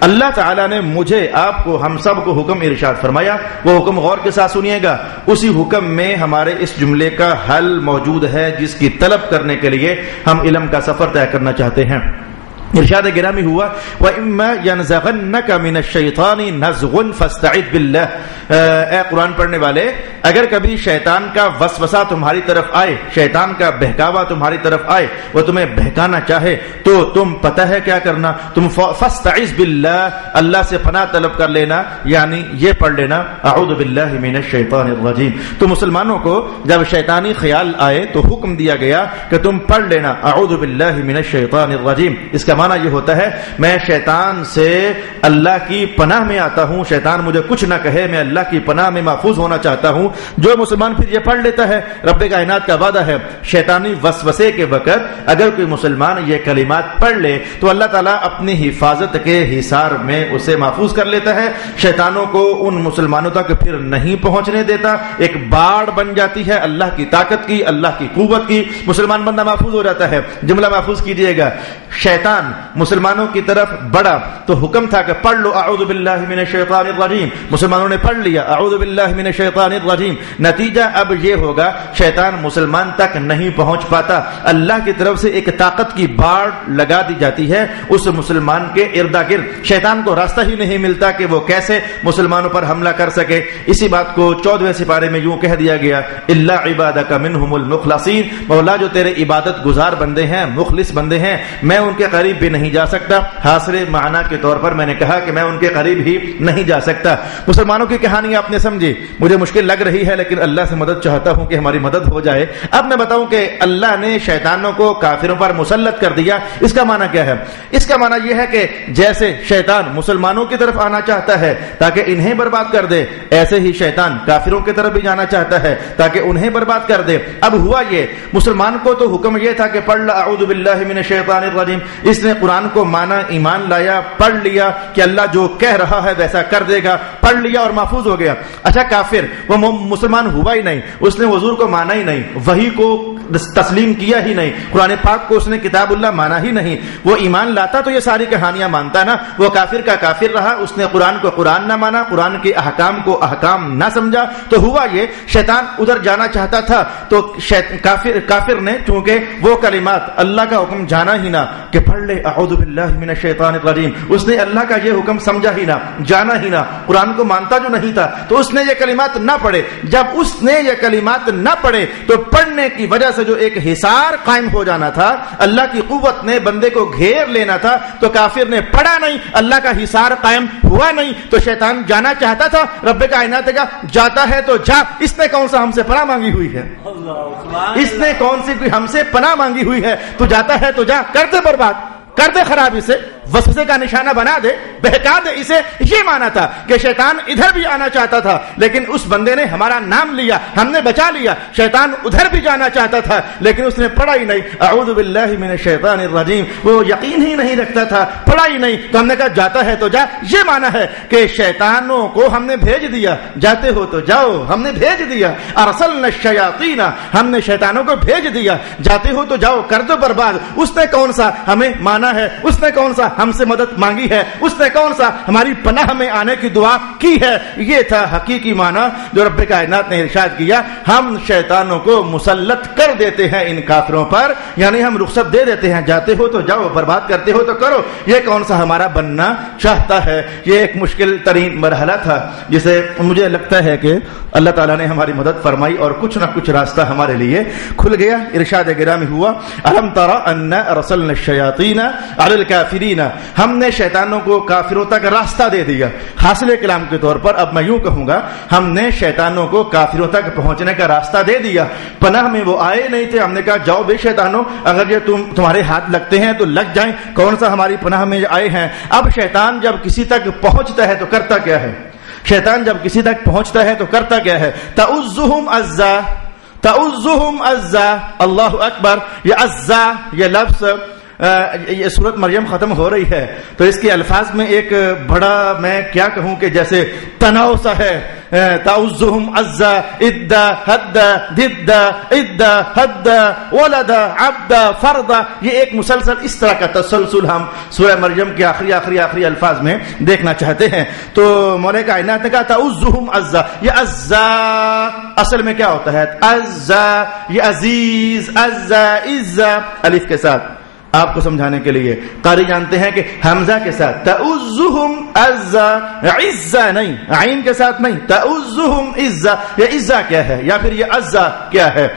اللہ تعالیٰ نے مجھے, آپ کو, ہم سب کو حکم ارشاد فرمایا. وہ حکم غور کے ساتھ سنیے گا. اسی حکم میں ہمارے اس جملے کا حل موجود ہے جس کی طلب کرنے کے لیے ہم علم کا سفر طے کرنا چاہتے ہیں. ارشاد گرامی ہوا وَإِمَّا يَنزَغَنَّكَ مِنَ الشَّيْطَانِ نَزْغٌ فَاسْتَعِذْ بِاللَّهِ. اے قرآن پڑھنے والے, اگر کبھی شیطان کا وسوسہ تمہاری طرف آئے, شیطان کا بہکاوا تمہاری طرف آئے, وہ تمہیں بہکانا چاہے تو تم پتہ ہے کیا کرنا, تم فاستعذ باللہ, اللہ سے پناہ طلب کر لینا, یعنی یہ پڑھ لینا اعوذ باللہ من الشیطان الرجیم. تو مسلمانوں کو جب شیطانی خیال آئے تو حکم دیا گیا کہ تم پڑھ لینا اعوذ باللہ من الشیطان الرجیم. اس کا معنی یہ ہوتا ہے میں شیطان سے اللہ کی پناہ میں آتا ہوں, شیطان مجھے کچھ نہ کہے, میں اللہ کی پناہ میں محفوظ ہونا چاہتا ہوں. جو مسلمان پھر یہ پڑھ لیتا ہے, رب کائنات کا وعدہ ہے شیطانی وسوسے کے وقت اگر کوئی مسلمان یہ کلمات پڑھ لے تو اللہ تعالیٰ اپنی حفاظت کے حصار میں اسے محفوظ کر لیتا ہے. شیطانوں کو ان مسلمانوں تک پھر نہیں پہنچنے دیتا, ایک باڑ بن جاتی ہے اللہ کی طاقت کی, اللہ کی قوت کی. مسلمان بندہ محفوظ ہو جاتا ہے. جملہ محفوظ کیجئے گا, شیطان مسلمانوں کی طرف بڑا تو حکم تھا کہ پڑھ لو اعوذ باللہ من الشیطان الرجیم. مسلمانوں نے پڑھ لیا اعوذ باللہ من الشیطان الرجیم. نتیجہ اب یہ ہوگا شیطان مسلمان تک نہیں پہنچ پاتا. اللہ کی طرف سے ایک طاقت کی باڑ لگا دی جاتی ہے اس مسلمان کے ارد گرد. شیطان کو راستہ ہی نہیں ملتا کہ وہ کیسے مسلمانوں پر حملہ کر سکے. اسی بات کو 14ویں سپارے میں یوں کہہ دیا گیا الا عبادک منہم المخلصین. مولا جو تیرے عبادت گزار بندے ہیں, مخلص بندے ہیں, میں ان کے قریب بھی نہیں جا سکتا. حاصل معنی کے طور پر میں نے کہا کہ میں ان کے قریب ہی نہیں جا سکتا. مسلمانوں کی کہانی آپ نے سمجھی, مجھے مشکل لگ رہی ہے لیکن اللہ سے مدد چاہتا ہوں کہ ہماری مدد ہو جائے. اب میں بتاؤں کہ اللہ نے شیطانوں کو کافروں پر مسلط کر دیا. اس کا معنی کیا ہے؟ اس کا معنی یہ ہے کہ جیسے شیطان مسلمانوں کی طرف آنا چاہتا ہے تاکہ انہیں برباد کر دے, ایسے ہی شیطان کافروں کی طرف بھی جانا چاہتا ہے تاکہ انہیں برباد کر دے. اب ہوا یہ, مسلمان کو تو حکم یہ تھا کہ پڑھ لا اعوذ باللہ من الشیطان الرجیم. اس نے قرآن کو مانا, ایمان لایا, پڑھ لیا کہ اللہ جو کہہ رہا ہے ویسا کر دے گا, پڑھ لیا اور محفوظ ہو گیا. اچھا کافر وہ مسلمان ہوا ہی نہیں, اس نے حضور کو مانا ہی نہیں, وحی کو تسلیم کیا ہی نہیں, قرآن پاک کو اس نے کتاب اللہ مانا ہی نہیں. وہ ایمان لاتا تو یہ ساری کہانیاں مانتا نا. وہ کافر کا کافر رہا, اس نے قرآن کو قرآن نہ مانا, قرآن کے احکام کو احکام نہ سمجھا. تو ہوا یہ شیطان ادھر جانا چاہتا تھا تو کافر نے چونکہ وہ کلمات اللہ کا حکم جانا ہی نہ کہ پڑھ لے اعوذ باللہ من الشیطان الرجیم, اس نے اللہ کا یہ حکم سمجھا ہی نہ, جانا ہی نہ, قرآن کو مانتا جو نہیں تھا تو اس نے یہ کلمات نہ پڑھے. جب اس نے یہ کلمات نہ پڑھے تو پڑھنے کی وجہ سے جو ایک حصار قائم ہو جانا تھا, اللہ کی قوت نے بندے کو گھیر لینا تھا, تو کافر نے پڑھا نہیں, اللہ کا حصار قائم ہوا نہیں. تو شیطان جانا چاہتا تھا, رب کائنات کا جاتا ہے تو جا. اس نے کون سا ہم سے پناہ مانگی ہوئی ہے؟ اس نے کون سی ہم سے پناہ مانگی ہوئی ہے؟ تو جاتا ہے تو جا, کر دے برباد, کر دے خراب. اسے وسوسے کا نشانہ بنا دے، بہکا دے اسے، یہ مانا تھا کہ شیطان ادھر بھی آنا چاہتا تھا لیکن اس بندے نے ہمارا نام لیا، ہم نے بچا لیا۔ شیطان ادھر بھی جانا چاہتا تھا لیکن اس نے پڑھا ہی نہیں، اعوذ باللہ من الشیطان الرجیم، وہ یقین ہی نہیں رکھتا تھا، پڑھا ہی نہیں، تو ہم نے کہا جاتا ہے تو جا۔ یہ مانا ہے کہ شیطانوں کو ہم نے بھیج دیا، جاتے ہو تو جاؤ، ہم نے بھیج دیا، ارسلنا الشیاطین، ہم نے شیطانوں کو بھیج دیا، جاتے ہو تو جاؤ، کر دو برباد۔ اس نے کون سا ہمیں مانا ہے، اس نے کون سا ہم سے مدد مانگی ہے، اس نے کون سا ہماری پناہ میں آنے کی دعا کی ہے؟ یہ تھا حقیقی معنی جو رب کائنات نے ارشاد کیا، ہم شیطانوں کو مسلط کر دیتے ہیں ان کافروں پر، یعنی ہم رخصت دے دیتے ہیں، جاتے ہو تو جاؤ، برباد کرتے ہو تو کرو۔ یہ کون سا ہمارا بننا چاہتا ہے؟ یہ ایک مشکل ترین مرحلہ تھا جسے مجھے لگتا ہے کہ اللہ تعالیٰ نے ہماری مدد فرمائی اور کچھ نہ کچھ راستہ ہمارے لیے کھل گیا۔ ارشاد گرامی ہوا، الم تر انا ارسلنا الشیاطین علی الکافرین، ہم نے شیطانوں کو کافروں تک راستہ دے دیا۔ حاصل کلام کے طور پر اب میں یوں کہوں گا، ہم نے شیطانوں کو کافروں تک پہنچنے کا راستہ دے دیا۔ پناہ میں وہ آئے نہیں تھے، ہم نے کہا جاؤ بے شیطانوں، اگر یہ تمہارے ہاتھ لگتے ہیں تو لگ جائیں، کون سا ہماری پناہ میں آئے ہیں۔ اب شیطان جب کسی تک پہنچتا ہے تو کرتا کیا ہے؟ شیطان جب کسی تک پہنچتا ہے تو کرتا کیا ہے؟ تعزهم عزا، تعزهم عزا، اللہ اکبر۔ یہ عزا یہ لفظ، یہ سورت مریم ختم ہو رہی ہے تو اس کے الفاظ میں ایک بڑا، میں کیا کہوں کہ جیسے تناؤ سا ہے۔ تعزهم عزا، ادا حدا ددا ادا حدا ولدا عبدا فردا، یہ ایک مسلسل اس طرح کا تسلسل ہم سورہ مریم کے آخری الفاظ میں دیکھنا چاہتے ہیں۔ تو مولا کائنات نے کہا تعزهم عزا، یہ عزا اصل میں کیا ہوتا ہے؟ عزا یہ عزیز، عزا عزا الف کے ساتھ، آپ کو سمجھانے کے لیے قاری جانتے ہیں کہ حمزہ کے ساتھ تعزهم عزا، عزا نہیں، عین کے ساتھ نہیں، تعزهم عزا۔ یہ عزا کیا ہے یا پھر یہ عزا کیا ہے؟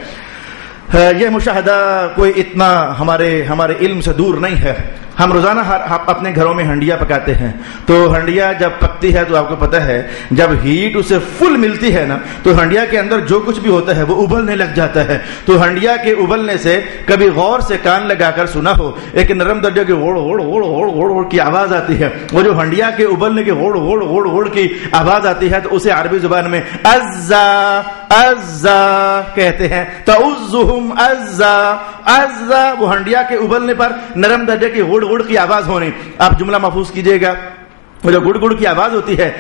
یہ مشاہدہ کوئی اتنا ہمارے علم سے دور نہیں ہے۔ ہم روزانہ اپنے گھروں میں ہنڈیا پکاتے ہیں، تو ہنڈیا جب پکتی ہے تو آپ کو پتہ ہے جب ہیٹ اسے فل ملتی ہے نا تو ہنڈیا کے اندر جو کچھ بھی ہوتا ہے وہ ابلنے لگ جاتا ہے۔ تو ہنڈیا کے ابلنے سے کبھی غور سے کان لگا کر سنا ہو ایک نرم درجے کی غوڑ غوڑ غوڑ غوڑ غوڑ غوڑ کی آواز آتی ہے، وہ جو ہنڈیا کے ابلنے کی غوڑ غوڑ غوڑ غوڑ کی آواز آتی ہے تو اسے عربی زبان میں عزا عزا کہتے ہیں۔ تعزهم عزا، عزا وہ ہنڈیا کے ابلنے پر نرم درجے کی گڑ گڑ کی آواز ہونی۔ آپ جملہ محفوظ کیجئے گا، وہ جو گڑ گڑ کی آواز ہوتی ہے،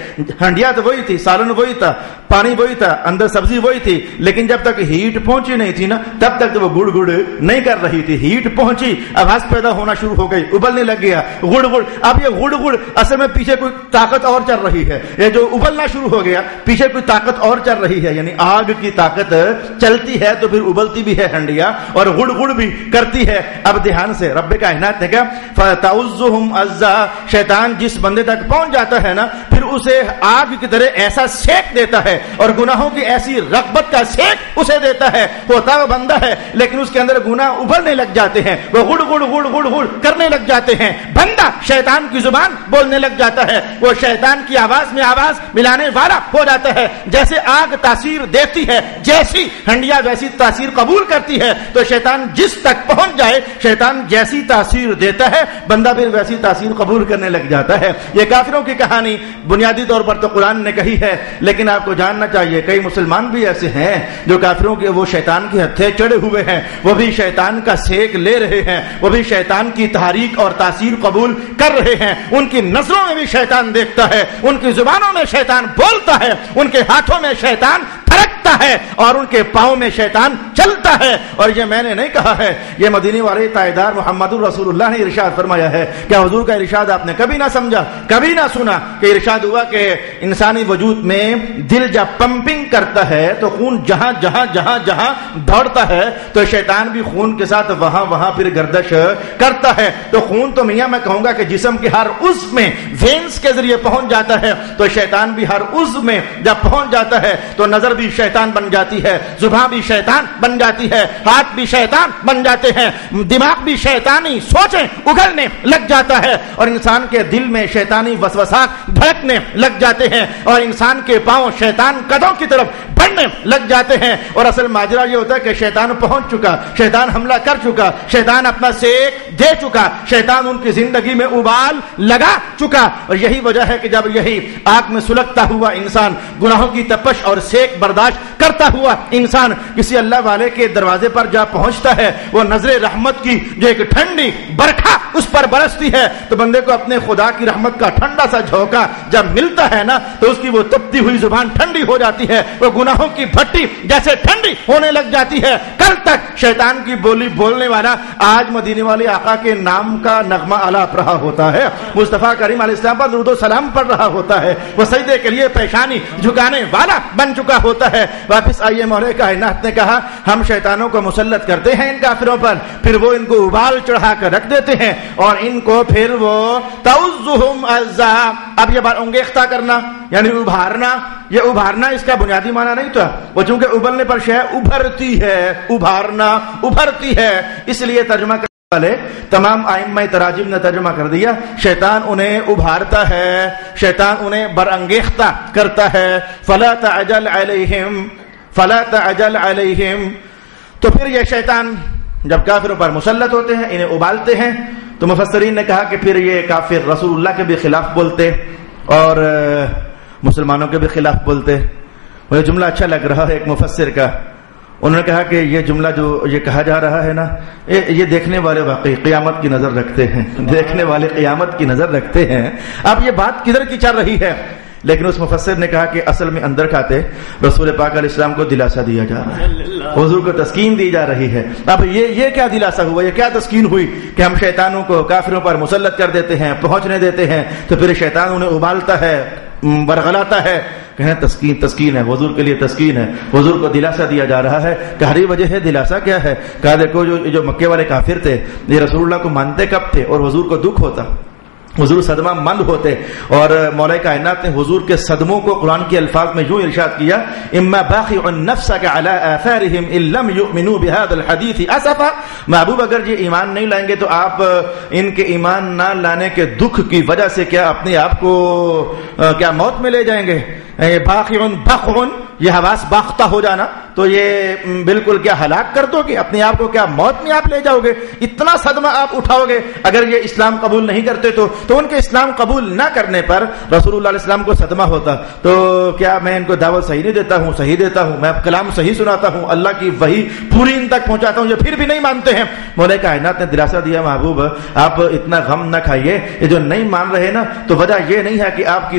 ہنڈیا تو وہی تھی، سالن وہی تھا، پانی وہی تھا، اندر سبزی وہی تھی، لیکن جب تک ہیٹ پہنچی نہیں تھی نا تب تک تو وہ گڑ گڑ نہیں کر رہی تھی۔ ہیٹ پہنچی، آواز پیدا ہونا شروع ہو گئی، ابلنے لگ گیا گڑ گڑ۔ اب یہ گڑ گڑ اصل میں پیچھے کوئی طاقت اور چل رہی ہے، یہ جو ابلنا شروع ہو گیا پیچھے کوئی طاقت اور چل رہی ہے، یعنی آگ کی طاقت چلتی ہے تو پھر ابلتی بھی ہے ہنڈیا اور گڑ گڑ بھی کرتی ہے۔ اب دھیان سے رب کائنات نے کہا فتعزهم عزا، شیطان جس بندے تک پہنچ جاتا ہے نا پھر اسے آگ کی طرح ایسا سیک دیتا ہے اور گناہوں کی ایسی رغبت کا سیک اسے دیتا ہے، ہوتا وہ بندہ ہے لیکن اس کے اندر گناہ ابلنے لگ جاتے ہیں، وہ گڑ گڑ گڑ گڑ گڑ کرنے لگ جاتے ہیں، بندہ شیطان کی زبان بولنے لگ جاتا ہے، وہ شیطان کی آواز میں آواز ملانے والا ہو جاتا ہے۔ جیسے آگ تاثیر دیتی ہے، جیسی ہنڈیا ویسی تاثیر قبول کرتی ہے، تو شیطان جس تک پہنچ جائے شیطان جیسی تاثیر دیتا ہے بندہ پھر ویسی تاثیر قبول کرنے لگ جاتا ہے۔ یہ کافروں کی کہانی بنیادی طور پر تو قرآن نے کہی ہے، لیکن آپ کو جاننا چاہیے کئی مسلمان بھی ایسے ہیں جو کافروں کے وہ شیطان کے ہتھے چڑھے ہوئے ہیں، وہ بھی شیطان کا سیک لے رہے ہیں، وہ بھی شیطان کی تحریک اور تاثیر قبول کر رہے ہیں۔ ان کی نظروں میں بھی شیطان دیکھتا ہے، ان کی زبانوں میں شیطان بولتا ہے، ان کے ہاتھوں میں شیطان تھرکتا ہے اور ان کے پاؤں میں شیطان چلتا ہے۔ اور یہ میں نے نہیں کہا ہے، یہ مدینے والے تائیدار محمد الرسول اللہ نے ارشاد فرمایا ہے۔ کیا حضور کا ارشاد آپ نے کبھی نہ سمجھا، کبھی نہ سنا کہ ارشاد ہوا کہ انسانی وجود میں دل جب پمپنگ کرتا ہے تو خون جہاں جہاں جہاں جہاں دوڑتا ہے تو شیطان بھی خون کے ساتھ وہاں وہاں پھر گردش کرتا ہے۔ تو خون تو میاں میں کہوں گا کہ جسم کے ہر عضو میں وینز کے ذریعے پہنچ جاتا ہے، تو شیطان بھی ہر عضو میں جب پہنچ جاتا ہے تو نظر بھی شیطان بن جاتی ہے، زبان بھی شیطان بن جاتی ہے، ہاتھ بھی شیطان بن جاتے ہیں، دماغ بھی شیطانی سوچیں اگلنے لگ جاتا ہے اور انسان کے دل میں شیطانی وسوسات بھڑکنے لگ جاتے ہیں اور انسان کے پاؤں شیطان قدوں کی طرف بن لڑنے لگ جاتے ہیں، اور اصل ماجرا یہ ہوتا ہے کہ شیطان پہنچ چکا، شیطان حملہ کر چکا، شیطان اپنا سیک دے چکا، شیطان ان کی زندگی میں ابال لگا چکا. اور یہی وجہ ہے کہ جب یہی آگ میں سلگتا ہوا انسان، گناہوں کی تپش اور سیک برداشت کرتا ہوا انسان کسی اللہ والے کے دروازے پر جا پہنچتا ہے، وہ نظر رحمت کی جو ایک ٹھنڈی برکھا اس پر برستی ہے، تو بندے کو اپنے خدا کی رحمت کا ٹھنڈا سا جھونکا جب ملتا ہے نا تو اس کی وہ تپتی ہوئی زبان ٹھنڈی ہو جاتی ہے، وہ گناہوں کی بھٹی جیسے ٹھنڈی ہونے لگ جاتی ہے. کل تک شیطان کی بولی بولنے والا آج مدینے والے آقا کے نام کا نغمہ آلاپ رہا ہوتا ہے، مصطفیٰ کریم علیہ السلام پر درود و سلام پڑھ رہا ہوتا ہے، وہ سجدے کے لیے پیشانی جھکانے والا بن چکا ہوتا ہے. واپس آئیے، مولا کائنات نے کہا ہم شیطانوں کو مسلط کرتے ہیں ان کافروں پر، پھر وہ ان کو ابال چڑھا کر رکھ دیتے ہیں اور ان کو پھر وہ تعوذہم عزا. اب یہ بات انگیختہ کرنا یعنی ابھارنا، یہ ابھارنا اس کا بنیادی معنی نہیں تھا، وہ چونکہ ابلنے پر شے ابھرتی ہے، ابھارنا ابھرتی ہے، اس لیے ترجمہ کرنے والے تمام ائمہ تراجم نے ترجمہ کر دیا شیطان انہیں ابھارتا ہے، شیطان انہیں برانگیختہ کرتا ہے. فلا تعجل علیہم فلا تعجل علیہم. تو پھر یہ شیطان جب کافروں پر مسلط ہوتے ہیں، انہیں ابالتے ہیں، تو مفسرین نے کہا کہ پھر یہ کافر رسول اللہ کے بھی خلاف بولتے اور مسلمانوں کے بھی خلاف بولتے. مجھے جملہ اچھا لگ رہا ہے ایک مفسر کا، انہوں نے کہا کہ یہ جملہ جو یہ کہا جا رہا ہے نا، یہ دیکھنے والے واقعی قیامت کی نظر رکھتے ہیں، دیکھنے والے قیامت کی نظر رکھتے ہیں. اب یہ بات کدھر کی چل رہی ہے؟ لیکن اس مفسر نے کہا کہ اصل میں اندر کھاتے رسول پاک علیہ السلام کو دلاسا دیا جا رہا ہے، حضور کو تسکین دی جا رہی ہے. اب یہ کیا دلاسا ہوا، یہ کیا تسکین ہوئی کہ ہم شیطانوں کو کافروں پر مسلط کر دیتے ہیں، پہنچنے دیتے ہیں، تو پھر شیطان انہیں ابالتا ہے، برغلاتا ہے. کہیں تسکین ہے، حضور کے لیے تسکین ہے، حضور کو دلاسا دیا جا رہا ہے. کہاری وجہ ہے دلاسا کیا ہے؟ کہا دیکھو جو مکے والے کافر تھے یہ رسول اللہ کو مانتے کب تھے اور حضور کو دکھ ہوتا، حضور صدمہ مند ہوتے، اور مولا کائنات نے حضور کے صدموں کو قرآن کے الفاظ میں یوں ارشاد کیا اما باخع نفسك على آثارهم ان لم يؤمنوا بهذا الحديث اسفا. محبوب اگر یہ ایمان نہیں لائیں گے تو آپ ان کے ایمان نہ لانے کے دکھ کی وجہ سے کیا اپنے آپ کو کیا موت میں لے جائیں گے؟ باخع بخع، یہ حواس باختہ ہو جانا، تو یہ بالکل کیا ہلاک کر دو گے اپنے آپ کو، کیا موت میں آپ لے جاؤ گے؟ اتنا صدمہ آپ اٹھاؤ گے اگر یہ اسلام قبول نہیں کرتے تو ان کے اسلام قبول نہ کرنے پر رسول اللہ علیہ السلام کو صدمہ ہوتا. تو کیا میں ان کو دعوت صحیح نہیں دیتا ہوں؟ صحیح دیتا ہوں، میں کلام صحیح سناتا ہوں، اللہ کی وحی پوری ان تک پہنچاتا ہوں، یہ پھر بھی نہیں مانتے ہیں. مولا کائنات نے دلاسا دیا محبوب آپ اتنا غم نہ کھائیے، یہ جو نہیں مان رہے نا تو وجہ یہ نہیں ہے کہ آپ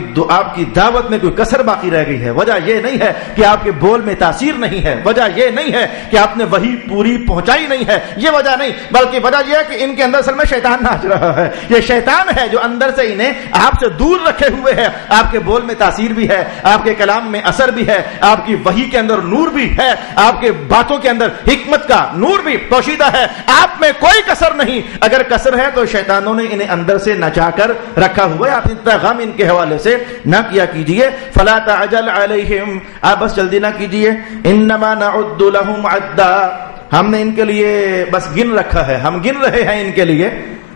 کی دعوت میں کوئی کسر باقی رہ گئی ہے، وجہ یہ نہیں ہے کہ آپ کے بول میں تاثیر نہیں ہے، وجہ یہ نہیں ہے کہ آپ نے وحی پوری پہنچائی نہیں ہے، یہ وجہ نہیں، بلکہ وجہ یہ ہے کہ ان کے اندر اصل میں شیطان ناچ رہا ہے. یہ شیطان ہے جو اندر سے انہیں آپ سے دور رکھے ہوئے ہے. آپ کے بول میں تاثیر بھی ہے، آپ کے کلام میں اثر بھی ہے، آپ کی وحی کے اندر نور بھی ہے، آپ کے باتوں کے اندر حکمت کا نور بھی پوشیدہ ہے، آپ میں کوئی کسر نہیں. اگر کسر ہے تو شیطانوں نے انہیں اندر سے نچا کر رکھا ہوا ہے. آپ اتنا غم ان کے حوالے سے نہ کیا کیجئے. فلا تعجل علیہم، آپ بس جلدی نہ کیجئے. انما نعد لهم عدا، ہم نے ان کے لیے بس گن رکھا ہے، ہم گن رہے ہیں ان کے لیے.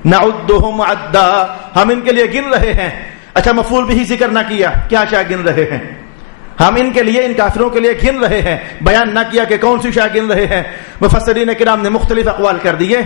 نعدهم عدا، ہم ان کے لیے گن رہے ہیں. اچھا مفعول بھی ذکر نہ کیا، کیا شے گن رہے ہیں؟ ہم ان کے لیے، ان کافروں کے لیے گن رہے ہیں، بیان نہ کیا کہ کون سی شے گن رہے ہیں. مفسرین کرام نے مختلف اقوال کر دیے.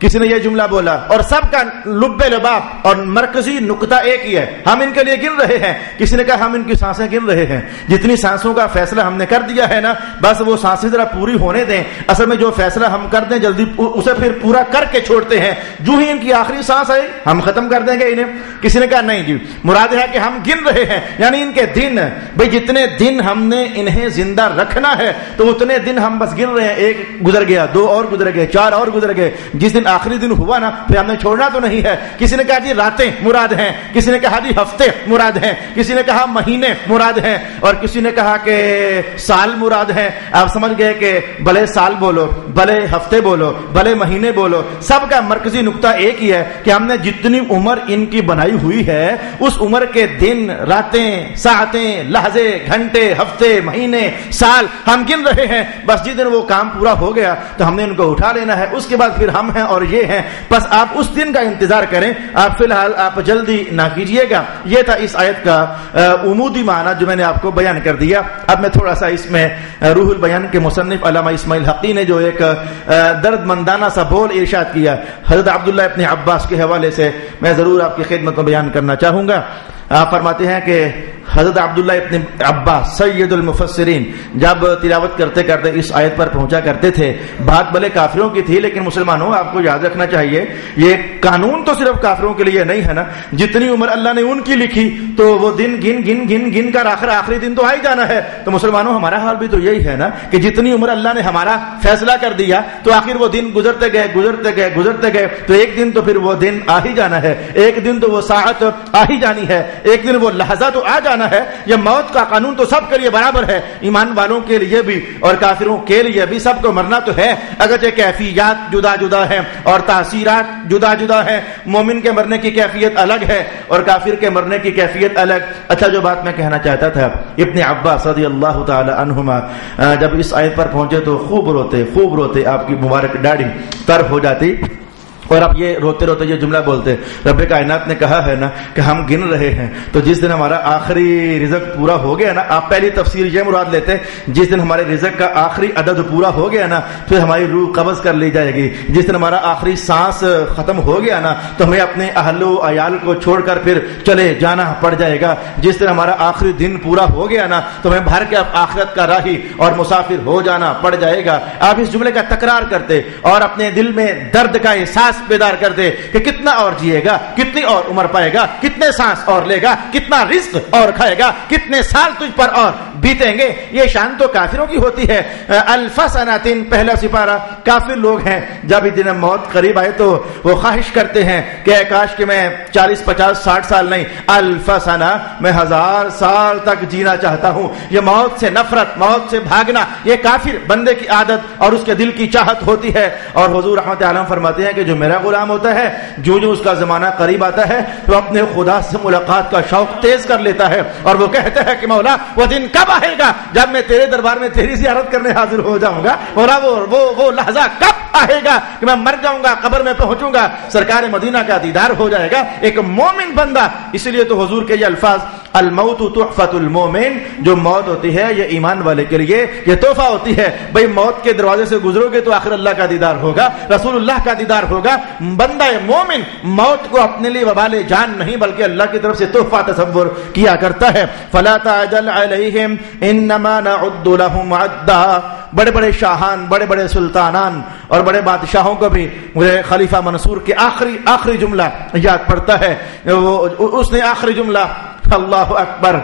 کسی نے یہ جملہ بولا اور سب کا لب لباب اور مرکزی نقطہ ایک ہی ہے، ہم ان کے لیے گن رہے ہیں. کسی نے کہا ہم ان کی سانسیں گن رہے ہیں، جتنی سانسوں کا فیصلہ ہم نے کر دیا ہے نا بس وہ سانسیں ذرا پوری ہونے دیں. اصل میں جو فیصلہ ہم کر دیں جلدی اسے پھر پورا کر کے چھوڑتے ہیں، جو ہی ان کی آخری سانس آئی ہم ختم کر دیں گے انہیں. کسی نے کہا نہیں جی مراد ہے کہ ہم گن رہے ہیں، یعنی ان کے دن، بھئی جتنے دن ہم نے انہیں زندہ رکھنا ہے تو اتنے دن ہم بس گن رہے ہیں. ایک گزر گیا، دو اور گزر گئے، چار اور گزر گئے، جس دن آخری دن ہوا نا پھر ہم نے چھوڑنا تو نہیں ہے. کسی نے کہا جی راتیں مراد ہیں، کسی نے کہا جی ہفتے مراد ہیں، کسی نے کہا مہینے مراد ہیں، اور کسی نے کہا کہ سال مراد ہیں. آپ سمجھ گئے کہ بھلے سال بولو، بھلے ہفتے بولو، بھلے مہینے بولو، سب کا مرکزی نقطہ ایک ہی ہے کہ ہم نے جتنی عمر ان کی بنائی ہوئی ہے اس عمر کے دن، راتیں، ساعتیں، لحظے، گھنٹے، ہفتے، مہینے، سال ہم گن رہے ہیں. بس جس دن وہ کام پورا ہو گیا تو ہم نے ان کو اٹھا لینا ہے. اس کے بعد پھر ہم ہیں اور اور یہ ہیں، بس آپ اس دن کا انتظار کریں، آپ فی الحال آپ جلدی نہ کیجئے گا۔ یہ تھا اس آیت کا عمودی معنی جو میں نے آپ کو بیان کر دیا۔ اب میں تھوڑا سا اس میں روح البیان کے مصنف علامہ اسماعیل حقی نے جو ایک درد مندانہ سا بول ارشاد کیا حضرت عبداللہ ابن عباس کے حوالے سے، میں ضرور آپ کی خدمت میں بیان کرنا چاہوں گا۔ آپ فرماتے ہیں کہ حضرت عبداللہ ابن عباس سید المفسرین جب تلاوت کرتے کرتے اس آیت پر پہنچا کرتے تھے، بات بھلے کافروں کی تھی لیکن مسلمانوں آپ کو یاد رکھنا چاہیے یہ قانون تو صرف کافروں کے لیے نہیں ہے نا، جتنی عمر اللہ نے ان کی لکھی تو وہ دن گن گن گن گن کر آخری دن تو آ ہی جانا ہے۔ تو مسلمانوں ہمارا حال بھی تو یہی ہے نا کہ جتنی عمر اللہ نے ہمارا فیصلہ کر دیا تو آخر وہ دن گزرتے گئے تو ایک دن تو پھر وہ دن آ ہی جانا ہے، ایک دن تو وہ ساعت آ ہی جانی ہے، ایک دن وہ لحظہ تو آ جانا ہے۔ یہ موت کا قانون تو سب کے لیے برابر ہے، ایمان والوں کے لیے بھی اور کافروں کے لیے بھی، سب کو مرنا تو ہے، اگرچہ کیفیات جدا جدا ہیں اور تاثیرات جدا جدا ہیں۔ مومن کے مرنے کی کیفیت الگ ہے اور کافر کے مرنے کی کیفیت الگ۔ اچھا، جو بات میں کہنا چاہتا تھا، ابن عباس رضی اللہ تعالی عنہما جب اس آیت پر پہنچے تو خوب روتے، آپ کی مبارک داڑھی تر ہو جاتی اور اب یہ روتے روتے یہ جملہ بولتے، رب کائنات نے کہا ہے نا کہ ہم گن رہے ہیں، تو جس دن ہمارا آخری رزق پورا ہو گیا نا، آپ پہلی تفسیر یہ مراد لیتے جس دن ہمارے رزق کا آخری عدد پورا ہو گیا نا پھر ہماری روح قبض کر لی جائے گی، جس دن ہمارا آخری سانس ختم ہو گیا نا تو ہمیں اپنے اہل و عیال کو چھوڑ کر پھر چلے جانا پڑ جائے گا، جس دن ہمارا آخری دن پورا ہو گیا نا تو ہمیں بھر کے آخرت کا راہی اور مسافر ہو جانا پڑ جائے گا۔ آپ اس جملے کا تکرار کرتے اور اپنے دل میں درد کا احساس بیدار کر دے کہ کتنا اور جیے گا، کتنی اور عمر پائے گا، کتنے سانس اور لے گا، کتنا رزق اور کھائے گا، کتنے سال تجھ پر اور بیتیں گے۔ یہ شان تو کافروں کی ہوتی ہے۔ الف سنتین پہلا سپارہ، کافر لوگ ہیں جب دن موت قریب آئے تو وہ خواہش کرتے ہیں کہ اے کاش کہ میں 40 50 60 سال نہیں، الف سنہ، میں 1000 سال تک جینا چاہتا ہوں۔ یہ موت سے نفرت، موت سے بھاگنا، یہ کافر بندے کی عادت اور اس کے دل کی چاہت ہوتی ہے۔ اور حضور رحمت عالم فرماتے ہیں کہ جو میرا غلام ہوتا ہے، جو اس کا زمانہ قریب آتا ہے تو اپنے خدا سے ملاقات کا شوق تیز کر لیتا ہے اور وہ کہتا ہے کہ مولا وہ دن کب آئے گا جب میں تیرے دربار میں تیری زیارت کرنے حاضر ہو جاؤں گا، مولا وہ لحظہ کب آئے گا کہ میں مر جاؤں گا، قبر میں پہنچوں گا، سرکار مدینہ کا دیدار ہو جائے گا۔ ایک مومن بندہ، اس لیے تو حضور کے یہ الفاظ الموت تحفۃ المومن، جو موت ہوتی ہے یہ ایمان والے کے لیے یہ تحفہ ہوتی ہے۔ بھئی موت کے دروازے سے گزرو گے تو آخر اللہ کا دیدار ہوگا، رسول اللہ کا دیدار ہوگا۔ بندہ مومن موت کو اپنے لیے وبال جان نہیں بلکہ اللہ کی طرف سے تحفہ تصور کیا کرتا ہے۔ فلا تعجل علیہم انما نعد لهم عدا۔ بڑے بڑے شاہان، بڑے بڑے سلطانان اور بڑے بادشاہوں کو بھی مجھے خلیفہ منصور کے آخری جملہ یاد پڑتا ہے۔ اس نے آخری جملہ، اللہ اکبر،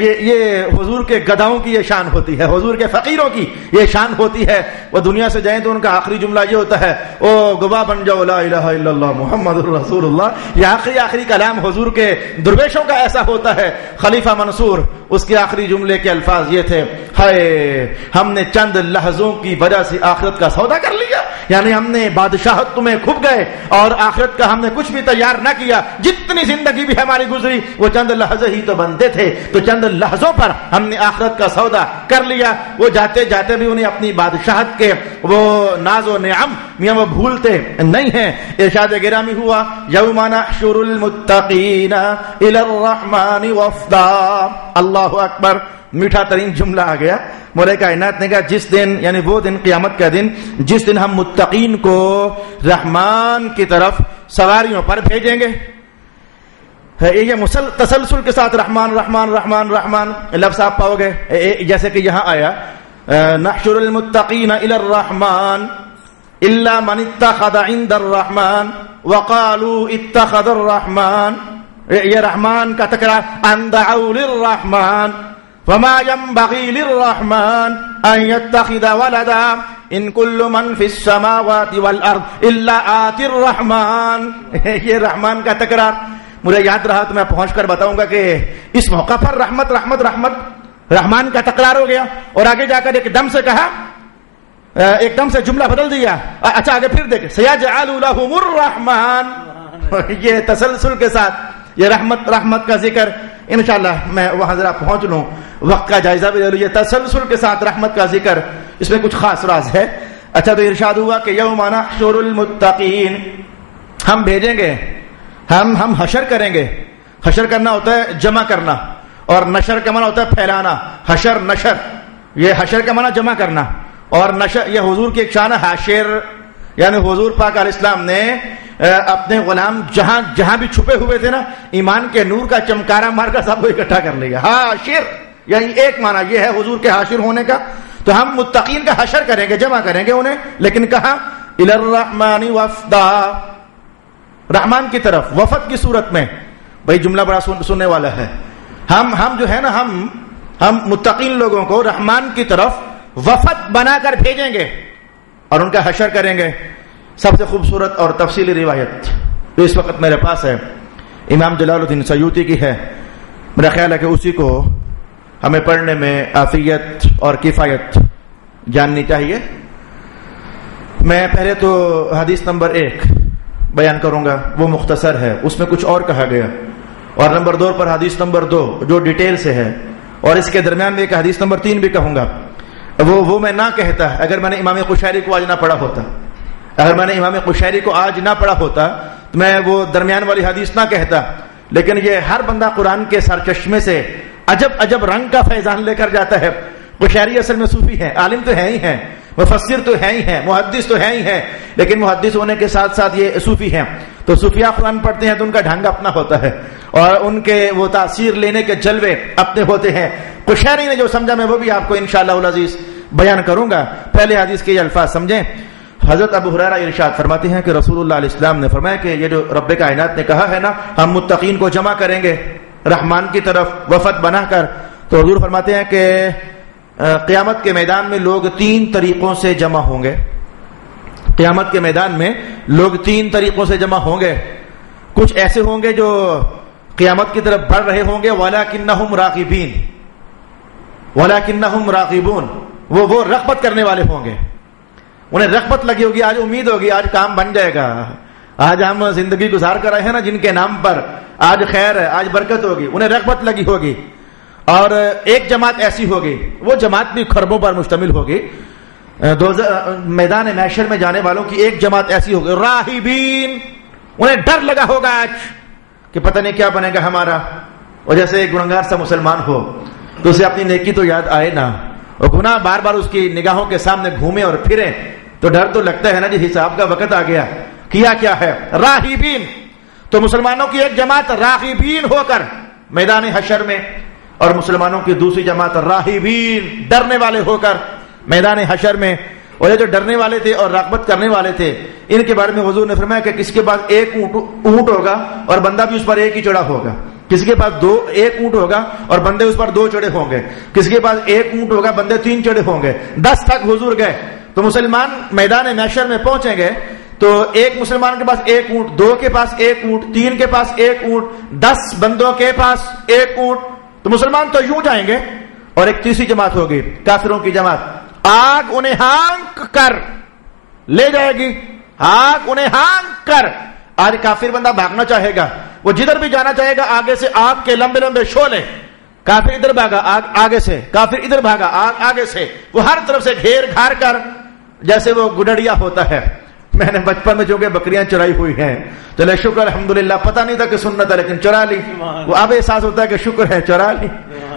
یہ حضور کے گدھاؤں کی یہ شان ہوتی ہے، حضور کے فقیروں کی یہ شان ہوتی ہے۔ وہ دنیا سے جائیں تو ان کا آخری جملہ یہ ہوتا ہے، او گواہ بن جاؤ لا الہ الا اللہ محمد الرسول اللہ۔ یہ آخری کلام حضور کے درویشوں کا ایسا ہوتا ہے۔ خلیفہ منصور، اس کے آخری جملے کے الفاظ یہ تھے، ہائے ہم نے چند لحظوں کی وجہ سے آخرت کا سودا کر لیا، یعنی ہم نے بادشاہت میں کھپ گئے اور آخرت کا ہم نے کچھ بھی تیار نہ کیا۔ جتنی زندگی بھی ہماری گزری وہ چند لحظے ہی تو بنتے تھے، تو چند لحظوں پر ہم نے آخرت کا سودا کر لیا۔ وہ جاتے جاتے بھی انہیں اپنی بادشاہت کے وہ ناز و نعم میاں وہ بھولتے نہیں ہیں۔ ارشاد گرامی ہوا، یوم نحشر المتقین الی الرحمن وفدا۔ اللہ اکبر، میٹھا ترین جملہ آ گیا۔ مولا کائنات نے کہا جس دن، یعنی وہ دن قیامت کا دن جس دن ہم متقین کو رحمان کی طرف سواریوں پر بھیجیں گے۔ یہ تسلسل کے ساتھ رحمان رحمان رحمان رحمان لفظ آپ پاؤ گے، جیسے کہ یہاں آیا نحشر المتقین الی الرحمن الا من اتخذ عند الرحمن وقالوا اتخذ الرحمن۔ یہ رحمان کا تکرار، ان دعوا للرحمن وما ينبغي للرحمن ان يتخذ ولدا ان كل من في السماوات والارض الا آتي الرحمن۔ یہ رحمان کا تکرار مجھے یاد رہا تو میں پہنچ کر بتاؤں گا کہ اس موقع پر رحمت رحمت رحمت رحمان کا تکرار ہو گیا اور آگے جا کر ایک دم سے کہا، ایک دم سے جملہ بدل دیا۔ اچھا آگے پھر دیکھ، سیجعل لهم الرحمن۔ یہ تسلسل کے ساتھ یہ رحمت کا ذکر، انشاءاللہ میں وہاں ذرا پہنچ لوں، وقت کا جائزہ بھی لے لوں۔ یہ تسلسل کے ساتھ رحمت کا ذکر، اس میں کچھ خاص راز ہے۔ اچھا تو ارشاد ہوا کہ یوم نحشر المتقین، ہم بھیجیں گے، ہم حشر کریں گے. حشر کرنا ہوتا ہے جمع کرنا، اور نشر کا معنی ہوتا ہے پھیلانا. حشر نشر، یہ حشر کا معنی جمع کرنا، اور نشر یہ حضور کی ایک شان ہے حاشر، یعنی حضور پاک علیہ السلام نے اپنے غلام جہاں بھی چھپے ہوئے تھے نا، ایمان کے نور کا چمکارا مار کر سب کو اکٹھا کر لیا. حاشر یعنی ایک معنی یہ ہے حضور کے حاشر ہونے کا. تو ہم متقین کا حشر کریں گے، جمع کریں گے انہیں، لیکن کہاں؟ الی الرحمن وفدا، رحمان کی طرف وفد کی صورت میں. بھائی جملہ بڑا سننے والا ہے. ہم جو ہے نا ہم متقین لوگوں کو رحمان کی طرف وفد بنا کر بھیجیں گے اور ان کا حشر کریں گے. سب سے خوبصورت اور تفصیلی روایت جو اس وقت میرے پاس ہے امام جلال الدین سیوطی کی ہے. میرا خیال ہے کہ اسی کو ہمیں پڑھنے میں عافیت اور کفایت جاننی چاہیے. میں پہلے تو حدیث نمبر 1 بیان کروں گا، وہ مختصر ہے، اس میں کچھ اور کہا گیا، اور نمبر 2 پر حدیث نمبر 2 جو ڈیٹیل سے ہے، اور اس کے درمیان میں ایک حدیث نمبر 3 بھی کہوں گا. وہ میں نہ کہتا اگر میں نے امام قشیری کو آج نہ پڑھا ہوتا، اگر میں نے امام قشیری کو آج نہ پڑھا ہوتا تو میں وہ درمیان والی حدیث نہ کہتا. لیکن یہ ہر بندہ قرآن کے سرچشمے سے عجب رنگ کا فیضان لے کر جاتا ہے. قشیری اصل میں صوفی ہے، عالم تو ہے ہی ہے، مفسر تو ہے ہی ہے، محدث تو ہے ہی ہے، لیکن محدث ہونے کے ساتھ ساتھ یہ صوفی ہیں. تو صوفیاء قرآن پڑھتے ہیں تو ان کا ڈھنگ اپنا ہوتا ہے اور ان کے وہ تاثیر لینے کے جلوے اپنے ہوتے ہیں. قشیری نے جو سمجھا میں وہ بھی آپ کو انشاءاللہ العزیز بیان کروں گا. پہلے حدیث کے یہ الفاظ سمجھیں. حضرت ابو ہریرہ ارشاد فرماتے ہیں کہ رسول اللہ علیہ السلام نے فرمایا کہ یہ جو رب کائنات نے کہا ہے نا ہم متقین کو جمع کریں گے رحمان کی طرف وفد بنا کر، تو حضور فرماتے ہیں کہ قیامت کے میدان میں لوگ 3 طریقوں سے جمع ہوں گے. قیامت کے میدان میں لوگ 3 طریقوں سے جمع ہوں گے. کچھ ایسے ہوں گے جو قیامت کی طرف بڑھ رہے ہوں گے، وَلَكِنَّهُمْ رَاغِبِينَ، وَلَكِنَّهُمْ رَاغِبُونَ، وہ رغبت کرنے والے ہوں گے. انہیں رغبت لگی ہوگی، آج امید ہوگی آج کام بن جائے گا، آج ہم زندگی گزار کر رہے ہیں نا جن کے نام پر، آج خیر ہے، آج برکت ہوگی، انہیں رغبت لگی ہوگی. اور ایک جماعت ایسی ہوگی، وہ جماعت بھی خربوں پر مشتمل ہوگی. میدان محشر میں جانے والوں کی ایک جماعت ایسی ہوگی راہبین، انہیں ڈر لگا ہوگا آج کہ پتہ نہیں کیا بنے گا ہمارا. اور جیسے ایک گنہگار سا مسلمان ہو تو اسے اپنی نیکی تو یاد آئے نا، اور گناہ بار بار اس کی نگاہوں کے سامنے گھومے اور پھرے تو ڈر تو لگتا ہے نا جی حساب کا وقت آ گیا، کیا ہے. راہبین، تو مسلمانوں کی ایک جماعت راغبین ہو کر میدان حشر میں، اور مسلمانوں کی دوسری جماعت راہبین، ڈرنے والے ہو کر میدان حشر میں. اور یہ جو ڈرنے والے تھے اور رغبت کرنے والے تھے ان کے بارے میں حضور نے فرمایا کہ کسی کے پاس ایک اونٹ ہوگا اور بندہ بھی اس پر ایک ہی چڑھا ہوگا، کسی کے پاس ایک اونٹ ہوگا اور بندے اس پر 2 چڑھے ہوں گے، کسی کے پاس ایک اونٹ ہوگا بندے 3 چڑھے ہوں گے. 10 تک حضور گئے. تو مسلمان میدان محشر میں پہنچیں گے تو ایک مسلمان کے پاس ایک اونٹ، 2 کے پاس ایک اونٹ، 3 کے پاس ایک اونٹ، 10 بندوں کے پاس ایک اونٹ. تو مسلمان تو یوں جائیں گے. اور ایک تیسری جماعت ہوگی کافروں کی جماعت، آگ انہیں ہانک کر لے جائے گی، آگ انہیں ہانک کر. آج کافر بندہ بھاگنا چاہے گا، وہ جدھر بھی جانا چاہے گا آگے سے آگ کے لمبے لمبے شعلے، کافر ادھر بھاگا آگ آگے سے، کافر ادھر بھاگا آگ آگے سے، وہ ہر طرف سے گھیر گھار کر جیسے وہ گڈڑیا ہوتا ہے. میں نے بچپن میں جو کہ بکریاں چرائی ہوئی ہیں، چلے شکر الحمدللہ، پتہ نہیں تھا کہ سنت ہے لیکن چرا لی، وہ اب احساس ہوتا ہے کہ شکر ہے چرا لی.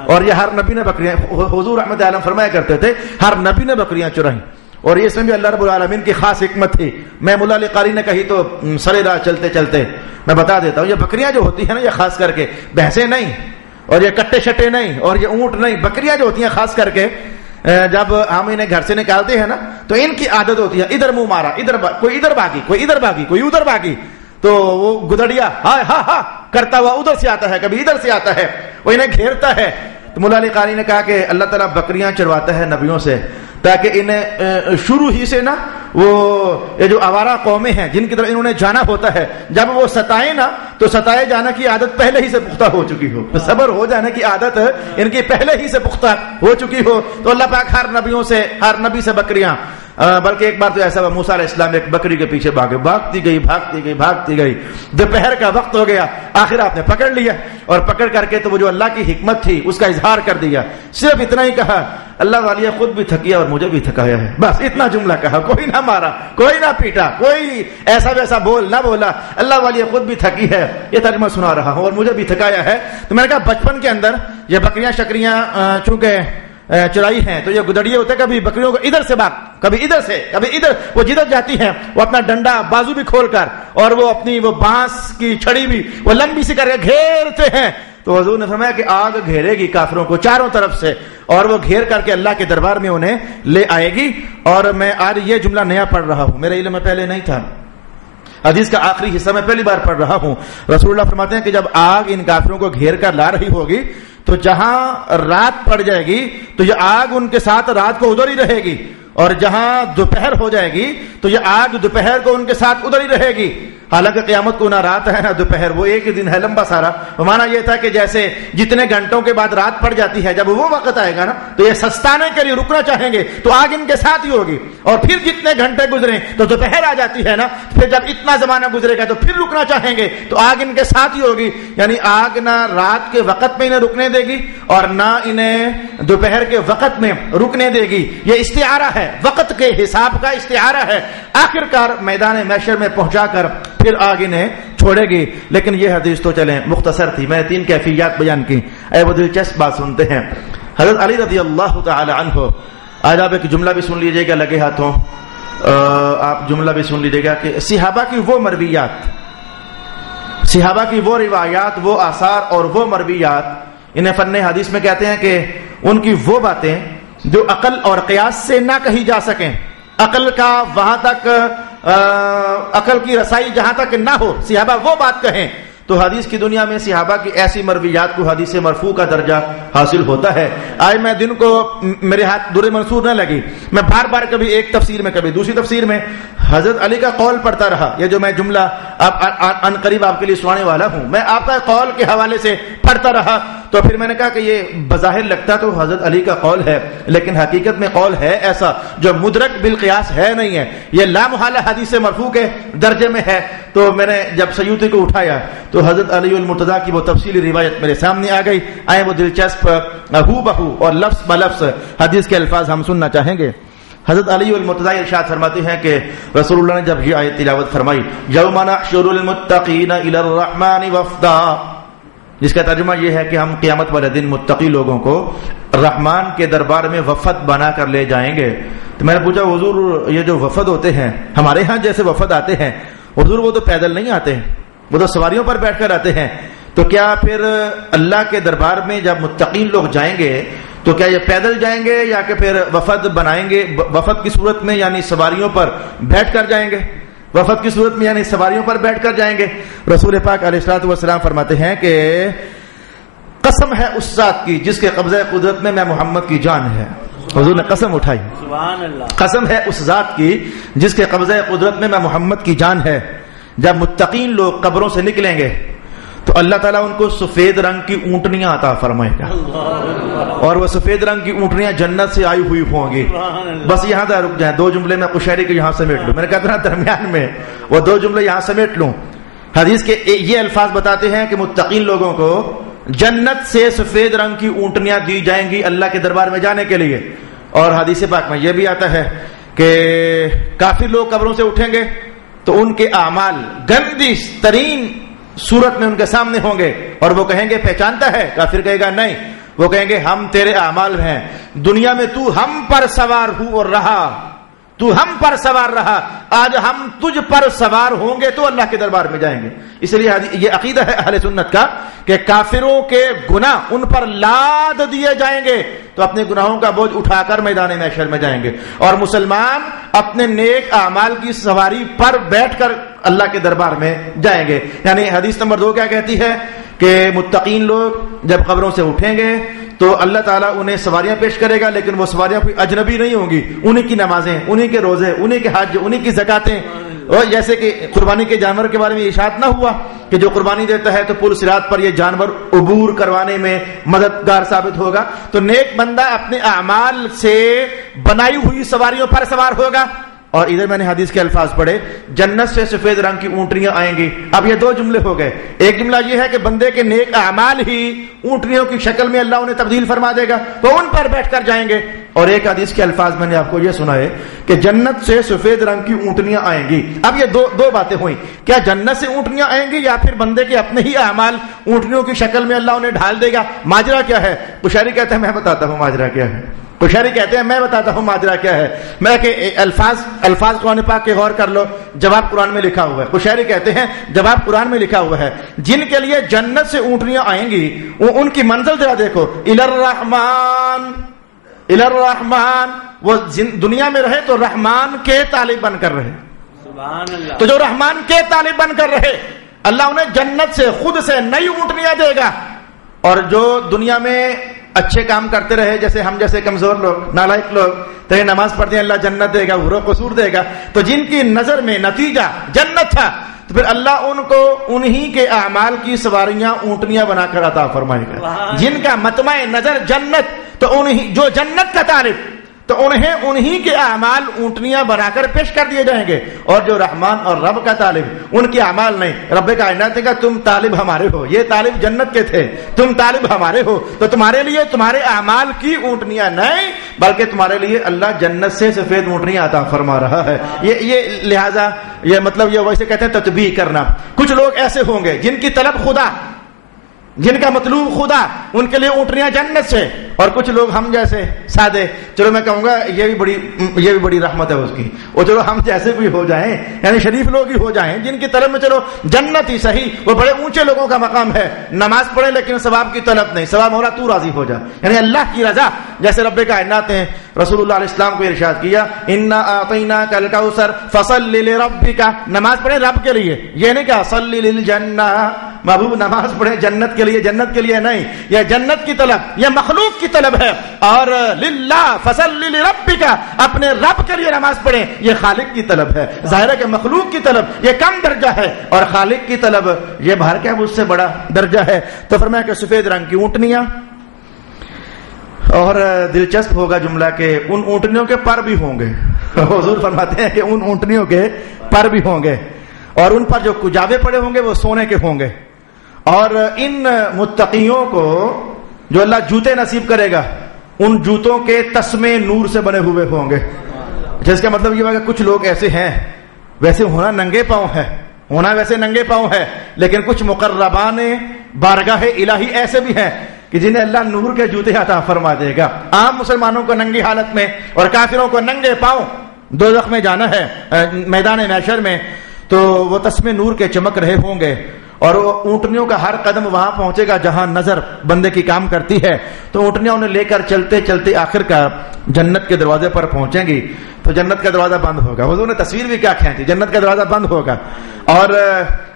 اور یہ ہر نبی نے بکریاں، حضور رحمت عالم فرمایا کرتے تھے ہر نبی نے بکریاں چرائیں. اور یہ اس میں بھی اللہ رب العالمین کی خاص حکمت تھی. میں مولا علی قاری نے کہی تو سرے راہ چلتے چلتے میں بتا دیتا ہوں، یہ بکریاں جو ہوتی ہیں نا، یہ خاص کر کے بھینسیں نہیں اور یہ کٹے شٹے نہیں اور یہ اونٹ نہیں، بکریاں جو ہوتی ہیں خاص کر کے جب ہم انہیں گھر سے نکالتے ہیں نا تو ان کی عادت ہوتی ہے ادھر منہ مارا، کوئی ادھر بھاگی، کوئی ادھر بھاگی، کوئی ادھر بھاگی. تو وہ گدڑیا ہاں کرتا ہوا ادھر سے آتا ہے، کبھی ادھر سے آتا ہے، وہ انہیں گھیرتا ہے. تو مولا علی قاری نے کہا کہ اللہ تعالیٰ بکریاں چرواتا ہے نبیوں سے تاکہ انہیں شروع ہی سے نا وہ یہ جو آوارہ قومیں ہیں جن کی طرف انہوں نے جانا ہوتا ہے، جب وہ ستائیں نا تو ستائے جانا کی عادت پہلے ہی سے پختہ ہو چکی ہو، صبر ہو جانے کی عادت ان کی پہلے ہی سے پختہ ہو چکی ہو. تو اللہ پاک ہر نبی سے بکریاں بلکہ ایک بار تو ایسا ہوا موسیٰ علیہ السلام ایک بکری کے پیچھے بھاگے، بھاگتی گئی، دوپہر کا وقت ہو گیا، آخر آپ نے پکڑ لیا، اور پکڑ کر کے تو وہ جو اللہ کی حکمت تھی اس کا اظہار کر دیا، صرف اتنا ہی کہا اللہ والی خود بھی تھکی اور مجھے بھی تھکایا ہے، بس اتنا جملہ کہا، کوئی نہ مارا، کوئی نہ پیٹا، کوئی ایسا ویسا بول نہ بولا، اللہ والی خود بھی تھکی ہے، یہ ترجمہ سنا رہا ہوں اور مجھے بھی تھکایا ہے۔ تو میں نے کہا بچپن کے اندر یہ بکریاں شکریاں چونکہ چرائی ہیں تو یہ گدڑیے ہوتے، کبھی بکریوں کو ادھر سے بھاگ، کبھی ادھر سے، کبھی ادھر، وہ جدھر جاتی ہیں وہ اپنا ڈنڈا بازو بھی کھول کر اور وہ اپنی وہ بانس کی چھڑی بھی وہ لمبی سی کر کے گھیرتے ہیں، تو حضور نے فرمایا کہ آگ گھیرے گی کافروں کو چاروں طرف سے، اور وہ گھیر کر کے اللہ کے دربار میں انہیں لے آئے گی۔ اور میں آج یہ جملہ نیا پڑھ رہا ہوں، میرے علم میں پہلے نہیں تھا، حدیث کا آخری حصہ میں پہلی بار پڑھ رہا ہوں۔ رسول اللہ فرماتے ہیں کہ جب آگ ان کافروں کو گھیر کر لا رہی ہوگی تو جہاں رات پڑ جائے گی تو یہ آگ ان کے ساتھ رات کو ادھر ہی رہے گی، اور جہاں دوپہر ہو جائے گی تو یہ آگ دوپہر کو ان کے ساتھ ادھر ہی رہے گی۔ حالانکہ قیامت کو نہ رات ہے نہ دوپہر، وہ ایک ہی دن ہے لمبا سارا۔ مانا یہ تھا کہ جیسے جتنے گھنٹوں کے بعد رات پڑ جاتی ہے، جب وہ وقت آئے گا نا تو یہ سستانے کے لیے رکنا چاہیں گے تو آگ ان کے ساتھ ہی ہوگی، اور پھر جتنے گھنٹے گزرے تو دوپہر آ جاتی ہے نا، پھر جب اتنا زمانہ گزرے گا تو پھر رکنا چاہیں گے تو آگ ان کے ساتھ ہی ہوگی۔ یعنی آگ نہ رات کے وقت میں انہیں رکنے دے گی اور نہ انہیں دوپہر کے وقت میں رکنے دے گی۔ یہ استعارہ ہے، وقت کے حساب کا استعارہ ہے، آخر کار میدان محشر میں پہنچا کر پھر آگ انہیں چھوڑے گی۔ لیکن یہ حدیث تو چلیں مختصر تھی، میں نے 3 کیفیات بیان کی، اے وہ دلچسپ بات سنتے ہیں۔ حضرت علی رضی اللہ تعالی عنہ، آج آپ ایک جملہ بھی سن لیجئے گا لگے ہاتھوں، آپ جملہ بھی سن لیجئے گا کہ صحابہ کی وہ مرویات، صحابہ کی وہ روایات، وہ آثار اور وہ مرویات، انہیں فن حدیث میں کہتے ہیں کہ ان کی وہ باتیں جو عقل اور قیاس سے نہ کہی جا سکیں، عقل کا وہاں تک عقل کی رسائی جہاں تک نہ ہو، صحابہ وہ بات کہیں تو حدیث کی دنیا میں صحابہ کی ایسی مرویات کو حدیث مرفوع کا درجہ حاصل ہوتا ہے۔ آج میں دن کو میرے ہاتھ در منصور نہ لگی، میں بار بار کبھی ایک تفسیر میں کبھی دوسری تفسیر میں حضرت علی کا قول پڑھتا رہا۔ یہ جو میں جملہ ان قریب آپ کے لیے سنانے والا ہوں، میں آپ کا قول کے حوالے سے پڑھتا رہا، تو پھر میں نے کہا کہ یہ بظاہر لگتا تو حضرت علی کا قول ہے، لیکن حقیقت میں قول ہے ایسا جو مدرک بالقیاس ہے نہیں ہے، یہ لا محالہ حدیث مرفوع کے درجے میں ہے۔ تو میں نے جب سیوطی کو اٹھایا تو حضرت علی المرتضیٰ کی وہ تفصیلی روایت میرے سامنے آ گئی، آئے وہ دلچسپ ہو بہو اور لفظ بلفظ حدیث کے الفاظ ہم سننا چاہیں گے۔ حضرت علی المرتضیٰ ارشاد فرماتے ہیں کہ رسول اللہ نے جب یہ آیت تلاوت فرمائی، یوم نحشر المتقین الی الرحمن وفدا، جس کا ترجمہ یہ ہے کہ ہم قیامت والے دن متقی لوگوں کو رحمان کے دربار میں وفد بنا کر لے جائیں گے۔ تو میں نے پوچھا حضور یہ جو وفد ہوتے ہیں ہمارے ہاں جیسے وفد آتے ہیں، حضور وہ تو پیدل نہیں آتے ہیں، وہ تو سواریوں پر بیٹھ کر آتے ہیں، تو کیا پھر اللہ کے دربار میں جب متقین لوگ جائیں گے تو کیا یہ پیدل جائیں گے یا کہ پھر وفد بنائیں گے، وفد کی صورت میں یعنی سواریوں پر بیٹھ کر جائیں گے، وفد کی صورت میں یعنی سواریوں پر بیٹھ کر جائیں گے؟ رسول پاک علیہ الصلوۃ والسلام فرماتے ہیں کہ قسم ہے اس ذات کی جس کے قبضہ قدرت میں محمد کی جان ہے۔ حضور نے قسم اٹھائی، سبحان اللہ، قسم ہے اس ذات کی جس کے قبضہ قدرت میں محمد کی جان ہے، جب متقین لوگ قبروں سے نکلیں گے تو اللہ تعالیٰ ان کو سفید رنگ کی اونٹنیاں عطا فرمائے گا، اور وہ سفید رنگ کی اونٹنیاں جنت سے آئی ہوئی ہوں گی۔ بس یہاں تک رک جائیں، 2 جملے میں قشیری کے یہاں سمیٹ لوں، میں نے کہا تھا درمیان میں وہ 2 جملے یہاں سمیٹ لوں۔ حدیث کے یہ الفاظ بتاتے ہیں کہ متقین لوگوں کو جنت سے سفید رنگ کی اونٹنیاں دی جائیں گی اللہ کے دربار میں جانے کے لیے۔ اور حدیث پاک میں یہ بھی آتا ہے کہ کافر لوگ قبروں سے اٹھیں گے تو ان کے اعمال گندی ترین صورت میں ان کے سامنے ہوں گے، اور وہ کہیں گے پہچانتا ہے؟ کافر کہے گا نہیں، وہ کہیں گے ہم تیرے اعمال ہیں، دنیا میں تو ہم پر سوار اور رہا، تو ہم پر سوار رہا، آج ہم تجھ پر سوار ہوں گے تو اللہ کے دربار میں جائیں گے۔ اس لیے یہ عقیدہ ہے اہل سنت کا کہ کافروں کے گناہ ان پر لاد دیے جائیں گے تو اپنے گناہوں کا بوجھ اٹھا کر میدان محشر میں جائیں گے، اور مسلمان اپنے نیک اعمال کی سواری پر بیٹھ کر اللہ کے دربار میں جائیں گے۔ یعنی حدیث نمبر 2 کیا کہتی ہے کہ متقین لوگ جب قبروں سے اٹھیں گے تو اللہ تعالیٰ انہیں سواریاں پیش کرے گا، لیکن وہ سواریاں کوئی اجنبی نہیں ہوں گی، انہی کی نمازیں، انہی کے روزے، انہی کے حج، انہی کی زکاتیں، اور جیسے کہ قربانی کے جانور کے بارے میں ارشاد نہ ہوا کہ جو قربانی دیتا ہے تو پل صراط پر یہ جانور عبور کروانے میں مددگار ثابت ہوگا. تو نیک بندہ اپنے اعمال سے بنائی ہوئی سواریوں پر سوار ہوگا. اور ادھر میں نے حدیث کے الفاظ پڑھے, جنت سے سفید رنگ کی اونٹنیاں آئیں گی. اب یہ دو جملے ہو گئے. ایک جملہ یہ ہے کہ بندے کے نیک اعمال ہی اونٹنیوں کی شکل میں اللہ انہیں تبدیل فرما دے گا, تو ان پر بیٹھ کر جائیں گے. اور ایک حدیث کے الفاظ میں نے آپ کو یہ سنائے کہ جنت سے سفید رنگ کی اونٹنیاں آئیں گی. اب یہ دو باتیں ہوئیں, کیا جنت سے اونٹنیاں آئیں گی یا پھر بندے کے اپنے ہی اعمال اونٹنیوں کی شکل میں اللہ انہیں ڈھال دے گا؟ ماجرا کیا ہے؟ قشیری کہتے ہیں میں بتاتا ہوں ماجرا کیا ہے. قشیری کہتے ہیں میں بتاتا ہوں ماجرا کیا ہے. میں کہ الفاظ قرآن پاک کے غور کر لو, جواب قرآن میں لکھا ہوا ہے. قشیری کہتے ہیں جواب قرآن میں لکھا ہوا ہے, جن کے لیے جنت سے اونٹنیاں آئیں گی ان کی منزل ذرا دیکھو, الرحمن. وہ دنیا میں رہے تو رحمان کے طالب بن کر رہے. سبحان اللہ. تو جو رحمان کے طالب بن کر رہے, اللہ انہیں جنت سے خود سے نئی اونٹنیاں دے گا. اور جو دنیا میں اچھے کام کرتے رہے, جیسے ہم جیسے کمزور لوگ, نالائق لوگ, تیرے نماز پڑھتے ہیں اللہ جنت دے گا, حور و قصور دے گا. تو جن کی نظر میں نتیجہ جنت تھا, تو پھر اللہ ان کو انہی کے اعمال کی سواریاں اونٹنیاں بنا کر عطا فرمائے گا. جن کا مطمع نظر جنت, تو انہی جو جنت کا طالب, تو انہیں انہی کے اعمال اونٹنیاں بنا کر پیش کر دیے جائیں گے. اور جو رحمان اور رب کا طالب, ان کے اعمال نہیں. رب کائنات نے کہا تم طالب ہمارے ہو, یہ طالب جنت کے تھے, تم طالب ہمارے ہو, تو تمہارے لیے تمہارے اعمال کی اونٹنیاں نہیں, بلکہ تمہارے لیے اللہ جنت سے سفید اونٹنیاں عطا فرما رہا ہے. یہ لہذا یہ مطلب یہ ویسے کہتے ہیں تطبیق کرنا. کچھ لوگ ایسے ہوں گے جن کی طلب خدا, جن کا مطلوب خدا, ان کے لیے اونٹنیاں جنت سے. اور کچھ لوگ ہم جیسے سادے, چلو میں کہوں گا یہ بھی بڑی رحمت ہے اس کی, وہ چلو ہم جیسے بھی ہو جائیں, یعنی شریف لوگ ہی ہو جائیں, جن کی طلب میں چلو جنت ہی صحیح, وہ بڑے اونچے لوگوں کا مقام ہے. نماز پڑھے لیکن ثواب کی طلب نہیں, ثواب مولا تو راضی ہو جا, یعنی اللہ کی رضا. جیسے رب کائنات نے رسول اللہ علیہ السلام کو ارشاد کیا, انا اعطیناک الکوثر فصل لربک, نماز پڑھے رب کے لیے, یہ نہیں کہا صلی للجنہ, محبوب نماز پڑھے جنت کے لیے, جنت کے لیے نہیں. یہ جنت کی طلب, یہ مخلوق کی طلب ہے. اور للہ فصلی لربک, اپنے رب کے لیے نماز پڑھیں, یہ خالق کی طلب ہے. ظاہر ہے کہ مخلوق کی طلب یہ کم درجہ ہے, اور خالق کی طلب یہ باہر کیا اس سے بڑا درجہ ہے. تو فرمایا کہ سفید رنگ کی اونٹنیاں, اور دلچسپ ہوگا جملہ کہ ان اونٹنیوں کے پر بھی ہوں گے. حضور فرماتے ہیں کہ ان اونٹنیوں کے پر بھی ہوں گے, اور ان پر جو کجاوے پڑے ہوں گے وہ سونے کے ہوں گے. اور ان متقیوں کو جو اللہ جوتے نصیب کرے گا, ان جوتوں کے تسمے نور سے بنے ہوئے ہوں گے. جس کا مطلب یہ ہے کہ کچھ لوگ ایسے ہیں, ویسے ہونا ننگے پاؤں ہے, ہونا ویسے ننگے پاؤں ہے, لیکن کچھ مقربان بارگاہ الہی ایسے بھی ہیں کہ جنہیں اللہ نور کے جوتے عطا فرما دے گا. عام مسلمانوں کو ننگی حالت میں اور کافروں کو ننگے پاؤں دوزخ میں جانا ہے, میدان محشر میں, تو وہ تسمے نور کے چمک رہے ہوں گے. اور وہ اونٹنیوں کا ہر قدم وہاں پہنچے گا جہاں نظر بندے کی کام کرتی ہے. تو اونٹنیاں انہیں لے کر چلتے چلتے آخر کا جنت کے دروازے پر پہنچیں گی, تو جنت کا دروازہ بند ہوگا. حضور نے تصویر بھی کیا کھینچی, جنت کا دروازہ بند ہوگا. اور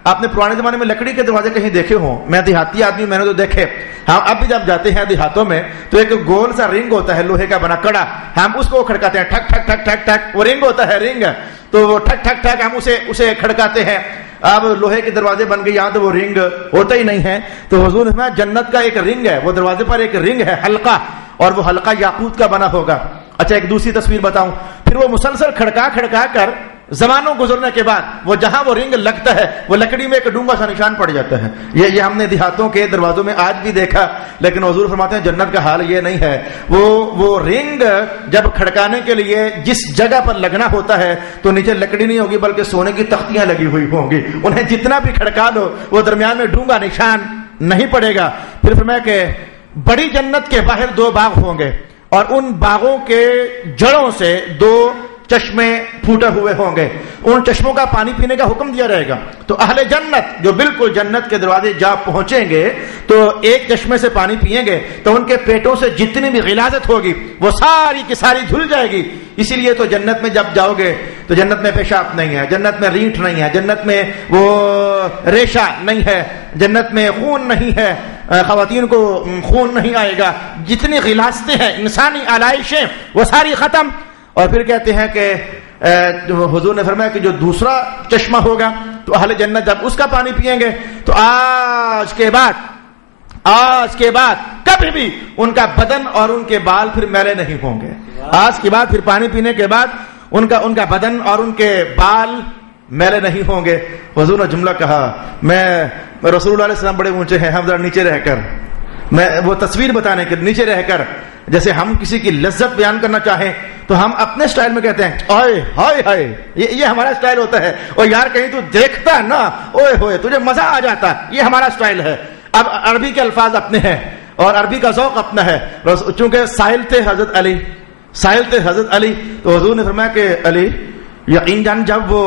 آپ نے پرانے زمانے میں لکڑی کے دروازے کہیں دیکھے ہوں, میں دیہاتی آدمی, میں نے تو دیکھے. ہم اب بھی جب جاتے ہیں دیہاتوں میں تو ایک گول سا رنگ ہوتا ہے لوہے کا بنا کڑا, ہم اس کو کھڑکاتے ہیں, ٹھک ٹھک ٹھک ٹھک ٹھک, وہ رنگ ہوتا ہے رنگ, تو وہ ٹھک ٹھک ٹھک ہم اسے کھڑکاتے ہیں. اب لوہے کے دروازے بن گئے, یہاں تو وہ رنگ ہوتا ہی نہیں ہے. تو حضور نے جنت کا ایک رنگ ہے, وہ دروازے پر ایک رنگ ہے حلقہ, اور وہ حلقہ یاقوت کا بنا ہوگا. اچھا ایک دوسری تصویر بتاؤں, پھر وہ مسلسل کھڑکا کھڑکا کر زمانوں گزرنے کے بعد وہ جہاں وہ رنگ لگتا ہے وہ لکڑی میں ایک ڈونگا سا نشان پڑ جاتا ہے. یہ ہم نے دیہاتوں کے دروازوں میں آج بھی دیکھا, لیکن حضور فرماتے ہیں جنت کا حال یہ نہیں ہے. وہ رنگ جب کھڑکانے کے لیے جس جگہ پر لگنا ہوتا ہے تو نیچے لکڑی نہیں ہوگی بلکہ سونے کی تختیاں لگی ہوئی ہوں گی, انہیں جتنا بھی کھڑکا دو وہ درمیان میں ڈونگا نشان نہیں پڑے گا. پھر فرمایا کہ بڑی جنت کے باہر 2 باغ ہوں گے, اور ان باغوں کے جڑوں سے 2 چشمے پھوٹے ہوئے ہوں گے, ان چشموں کا پانی پینے کا حکم دیا جائے گا. تو اہل جنت جو بالکل جنت کے دروازے جا پہنچیں گے تو ایک چشمے سے پانی پیئیں گے تو ان کے پیٹوں سے جتنی بھی غلاظت ہوگی وہ ساری کی ساری دھل جائے گی. اسی لیے تو جنت میں جب جاؤ گے تو جنت میں پیشاب نہیں ہے, جنت میں رینٹ نہیں ہے, جنت میں وہ ریشہ نہیں ہے, جنت میں خون نہیں ہے, خواتین کو خون نہیں آئے گا, جتنی غلاظتیں ہیں انسانی آلائشیں وہ ساری ختم. اور پھر کہتے ہیں کہ حضور نے فرمایا کہ جو دوسرا چشمہ ہوگا تو اہل جنت جب اس کا پانی پیئیں گے تو آج کے بعد کبھی بھی ان کا بدن اور ان کے بال پھر میلے نہیں ہوں گے. آج کے بعد پھر پانی پینے کے بعد ان کا بدن اور ان کے بال میلے نہیں ہوں گے. حضور نے جملہ کہا, میں رسول اللہ علیہ السلام بڑے اونچے ہیں, ہم ذرا نیچے رہ کر, میں وہ تصویر بتانے کے نیچے رہ کر جیسے ہم کسی کی لذت بیان کرنا چاہیں تو ہم اپنے سٹائل میں کہتے ہیں اوئے ہائے ہائے, یہ ہمارا سٹائل ہوتا ہے. اور یار کہیں تو دیکھتا نا اوئے ہوئے تجھے مزہ آ جاتا, یہ ہمارا سٹائل ہے. اب عربی کے الفاظ اپنے ہیں اور عربی کا ذوق اپنا ہے. چونکہ سائل تھے حضرت علی, تو حضور نے فرمایا کہ علی یقین جان جب وہ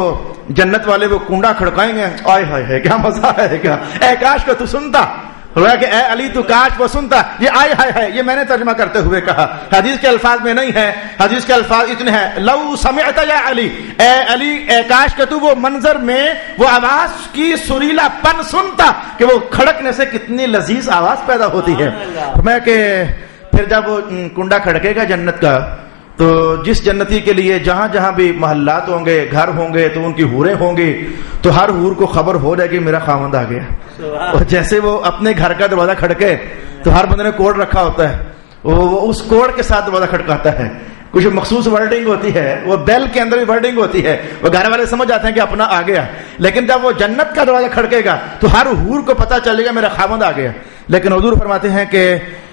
جنت والے وہ کنڈا کھڑکائیں گے, آئے ہائے ہے کیا مزہ آئے گا, اے کاش کو تو سنتا, کہ اے علی تو کاش وہ سنتا. یہ آئے ہائے ہے یہ میں نے ترجمہ کرتے ہوئے کہا, حدیث کے الفاظ میں نہیں ہے. حدیث کے الفاظ اتنے ہیں, لو سمعت یا علی, اے علی اے کاش کہ تو وہ منظر میں وہ آواز کی سریلا پن سنتا کہ وہ کھڑکنے سے کتنی لذیذ آواز پیدا ہوتی ہے. میں کہ پھر جب وہ کنڈا کھڑکے گا جنت کا تو جس جنتی کے لیے جہاں جہاں بھی محلات ہوں گے, گھر ہوں گے, تو ان کی حوریں ہوں گی, تو ہر حور کو خبر ہو جائے گی میرا خاوند آ گیا. اور جیسے وہ اپنے گھر کا دروازہ کھڑکے تو ہر بندے نے کوڈ رکھا ہوتا ہے, وہ اس کوڈ کے ساتھ دروازہ کھڑکاتا ہے. کچھ مخصوص ورڈنگ ہوتی ہے, وہ بیل کے اندر بھی ورڈنگ ہوتی ہے, وہ گھر والے سمجھ جاتے ہیں کہ اپنا آ گیا. لیکن جب وہ جنت کا دروازہ کھڑکے گا تو ہر حور کو پتا چلے گا میرا خاوند آ گیا. لیکن حضور فرماتے ہیں کہ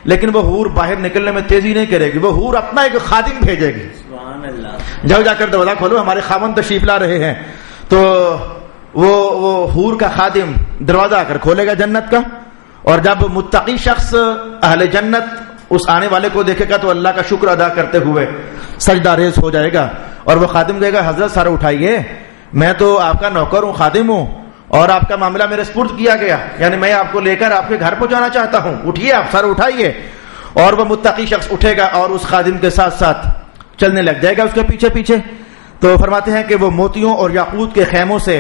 لیکن وہ حور باہر نکلنے میں تیزی نہیں کرے گی, وہ حور اپنا ایک خادم بھیجے گی, جاؤ جا کر دروازہ کھولو ہمارے خاوند تشریف لا رہے ہیں. تو وہ حور کا خادم دروازہ آ کر کھولے گا جنت کا, اور جب متقی شخص اہل جنت اس آنے والے کو دیکھے گا تو اللہ کا شکر ادا کرتے ہوئے سجدہ ریز ہو جائے گا, اور وہ خادم کہے گا حضرت سر اٹھائیے, میں تو آپ کا نوکر ہوں, خادم ہوں, اور آپ کا معاملہ میرے سپرد کیا گیا, یعنی میں آپ کو لے کر آپ کے گھر پہنچانا چاہتا ہوں, اٹھیے آپ سر اٹھائیے. اور وہ متقی شخص اٹھے گا اور اس خادم کے ساتھ ساتھ چلنے لگ جائے گا اس کے پیچھے پیچھے. تو فرماتے ہیں کہ وہ موتیوں اور یاقوت کے خیموں سے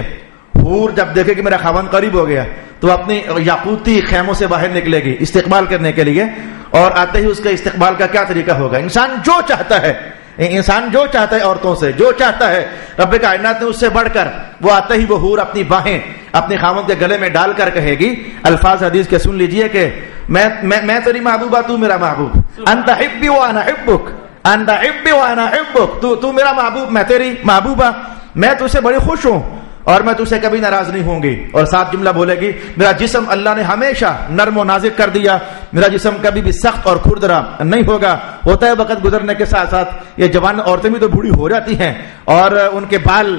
حور جب دیکھے کہ میرا خاوند قریب ہو گیا تو اپنی یاقوتی خیموں سے باہر نکلے گی استقبال کرنے کے لیے. اور آتے ہی اس کے استقبال کا کیا طریقہ ہوگا, انسان جو چاہتا ہے عورتوں سے جو چاہتا ہے, رب کائنات نے اس سے بڑھ کر, وہ آتے ہی وہ حور اپنی باہیں اپنے خاوند کے گلے میں ڈال کر کہے گی, الفاظ حدیث کے سن لیجئے کہ میں تیری محبوبہ تو میرا محبوب, انت حبی وانا حبک, انت حبی وانا حبک, تو میرا محبوب میں تیری محبوبہ, میں تجھ سے بڑی خوش ہوں اور میں تجھ سے کبھی ناراض نہیں ہوں گی. اور ساتھ جملہ بولے گی, میرا جسم اللہ نے ہمیشہ نرم و نازک کر دیا, میرا جسم کبھی بھی سخت اور کھردرا نہیں ہوگا. ہوتا ہے وقت گزرنے کے ساتھ ساتھ یہ جوان عورتیں بھی تو بوڑھی ہو جاتی ہیں اور ان کے بال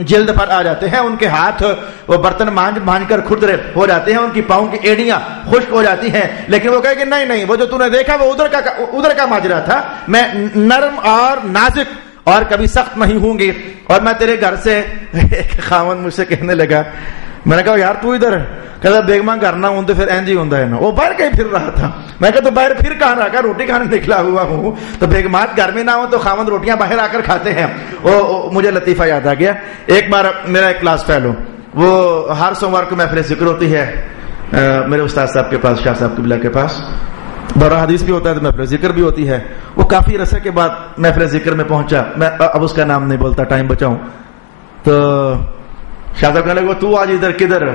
جلد پر آ جاتے ہیں, ان کے ہاتھ وہ برتن مانج کر کھردرے ہو جاتے ہیں, ان کی پاؤں کی ایڑیاں خشک ہو جاتی ہیں. لیکن وہ کہے کہ نہیں, وہ جو تو نے دیکھا وہ ادھر کا ماجرا تھا, میں نرم اور نازک اور کبھی سخت نہیں ہوں گی. اور میں تیرے گھر سے, ایک خاوند مجھ سے کہنے لگا, میں نے کہا یار تو ادھر, کہتا بیگماں کرنا ہوں تو پھر اینج ہی ہوتا ہے نا, وہ باہر کہیں پھر رہا تھا. میں کہا تو باہر پھر کہاں رہا کر, روٹی کھانے نکلا ہوا ہوں, تو بیگمات گھر میں نہ ہو تو خاوند روٹیاں باہر آ کر کھاتے ہیں. وہ مجھے لطیفہ یاد آ گیا. ایک بار میرا ایک کلاس فیلو, وہ ہر سوموار کو محفل ذکر ہوتی ہے میرے استاد صاحب کے پاس, شاہ صاحب قبلہ کے پاس, دورہ حدیث بھی ہوتا ہے تو محفل ذکر بھی ہوتی ہے. وہ کافی عرصے کے بعد محفل ذکر میں پہنچا, میں اب اس کا نام نہیں بولتا ٹائم بچاؤں. تو شاہ صاحب کہنے لگے تو آج ادھر کدھر,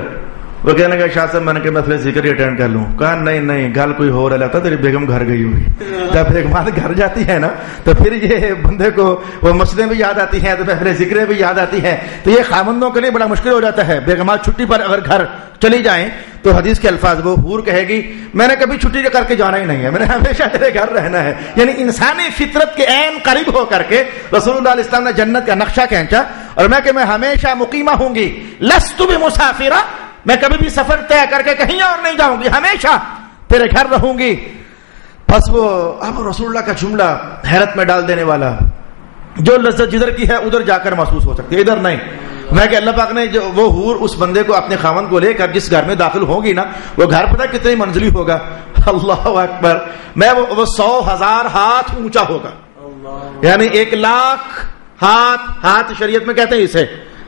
وہ کہنے لگا شاہ صاحب میں نے کہا محفل ذکر ہی اٹینڈ کر لوں. کہا نہیں گل کوئی ہو رہا تھا, تیری بیگم گھر گئی ہوئی. جب بیگمات گھر جاتی ہے نا تو پھر یہ بندے کو وہ مسجدیں بھی یاد آتی ہیں, تو محفل ذکریں بھی یاد آتی ہیں, تو یہ خاوندوں کے لیے بڑا مشکل ہو جاتا ہے. بیگمات چھٹی پر اگر گھر چلی جائیں تو حدیث کے الفاظ, وہ حور کہے گی میں نے کبھی چھٹی کر کے جانا ہی نہیں ہے, میں نے ہمیشہ تیرے گھر رہنا ہے. یعنی انسانی فطرت کے عین قریب ہو کر کے رسول اللہ علیہ السلام نے جنت کا نقشہ کھینچا, اور میں ہمیشہ مقیمہ ہوں گی, لست بمسافرہ, میں کبھی بھی سفر طے کر کے کہیں اور نہیں جاؤں گی, ہمیشہ تیرے گھر رہوں گی. بس وہ اب رسول اللہ کا جملہ حیرت میں ڈال دینے والا, جو لذت جدھر کی ہے ادھر جا کر محسوس ہو سکتی ہے, ادھر نہیں. میں کہ اللہ پاک نے جو وہ حور اس بندے کو اپنے خاوند کو لے کر جس گھر میں داخل ہوگی نا, وہ گھر پتہ کتنی منزلی ہوگا, اللہ اکبر, میں وہ 100,000 ہاتھ اونچا ہوگا, یعنی 1,00,000 ہاتھ شریعت میں کہتے ہیں اسے,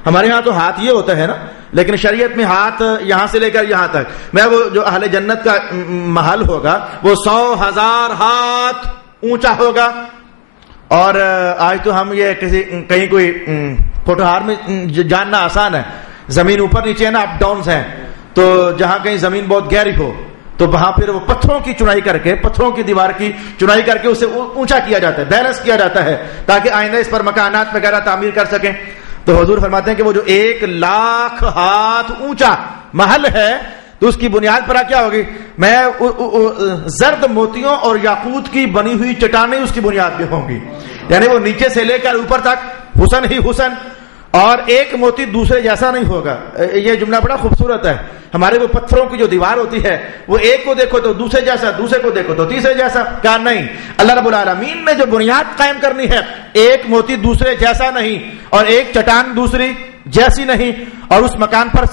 ہمارے ہاں تو ہاتھ یہ ہوتا ہے نا, لیکن شریعت میں ہاتھ یہاں سے لے کر یہاں تک. میں وہ جو اہل جنت کا محل ہوگا وہ 100,000 ہاتھ اونچا ہوگا. اور آج تو ہم یہ کہیں کوئی پوٹہار میں جاننا آسان ہے، زمین اوپر نیچے ہے نا، اپ ڈاؤنز ہیں، تو جہاں کہیں زمین بہت گہری ہو تو وہاں پھر وہ پتھروں کی چنائی کر کے، پتھروں کی دیوار کی چنائی کر کے اسے اونچا کیا جاتا ہے، بیلنس کیا جاتا ہے تاکہ آئندہ اس پر مکانات وغیرہ تعمیر کر سکیں. تو حضور فرماتے ہیں کہ وہ جو 1,00,000 ہاتھ اونچا محل ہے تو اس کی بنیاد پر کیا ہوگی؟ میں زرد موتیوں اور یاقوت کی بنی ہوئی چٹانیں اس کی بنیاد پہ ہوں گی. یعنی وہ نیچے سے لے کر اوپر تک حسن ہی حسن، اور ایک موتی دوسرے جیسا نہیں ہوگا. یہ جملہ بڑا خوبصورت ہے. ہمارے وہ پتھروں کی جو دیوار ہوتی ہے وہ ایک کو دیکھو تو دوسرے جیسا، دوسرے کو دیکھو تو تیسرے جیسا، کہا نہیں، اللہ رب العالمین نے جو بنیاد قائم کرنی ہے ایک موتی دوسرے جیسا نہیں، اور ایک چٹان دوسری جیسی نہیں، اور اس مکان پر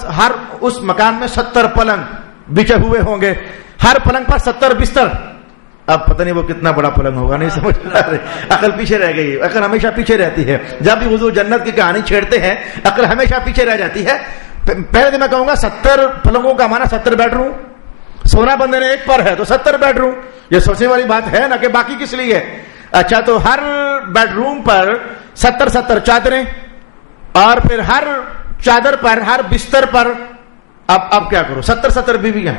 اس مکان میں 70 پلنگ بچھے ہوئے ہوں گے، ہر پلنگ پر 70 بستر. اب پتہ نہیں وہ کتنا بڑا پلنگ ہوگا، نہیں سمجھ رہے، عقل پیچھے رہ گئی. عقل ہمیشہ پیچھے رہتی ہے. جب بھی حضور جنت کی کہانی چھیڑتے ہیں عقل ہمیشہ پیچھے رہ جاتی ہے. پہلے دن میں کہوں گا 70 پلنگوں کا مانا 70 بیڈ روم. سونا بندے نے ایک پر ہے تو 70 بیڈ روم. یہ سوچنے والی بات ہے نا کہ باقی کس لیے. اچھا تو ہر بیڈ روم پر 70 چادریں، اور پھر ہر چادر پر، ہر بستر پر اب کیا کرو، 70 بیویاں،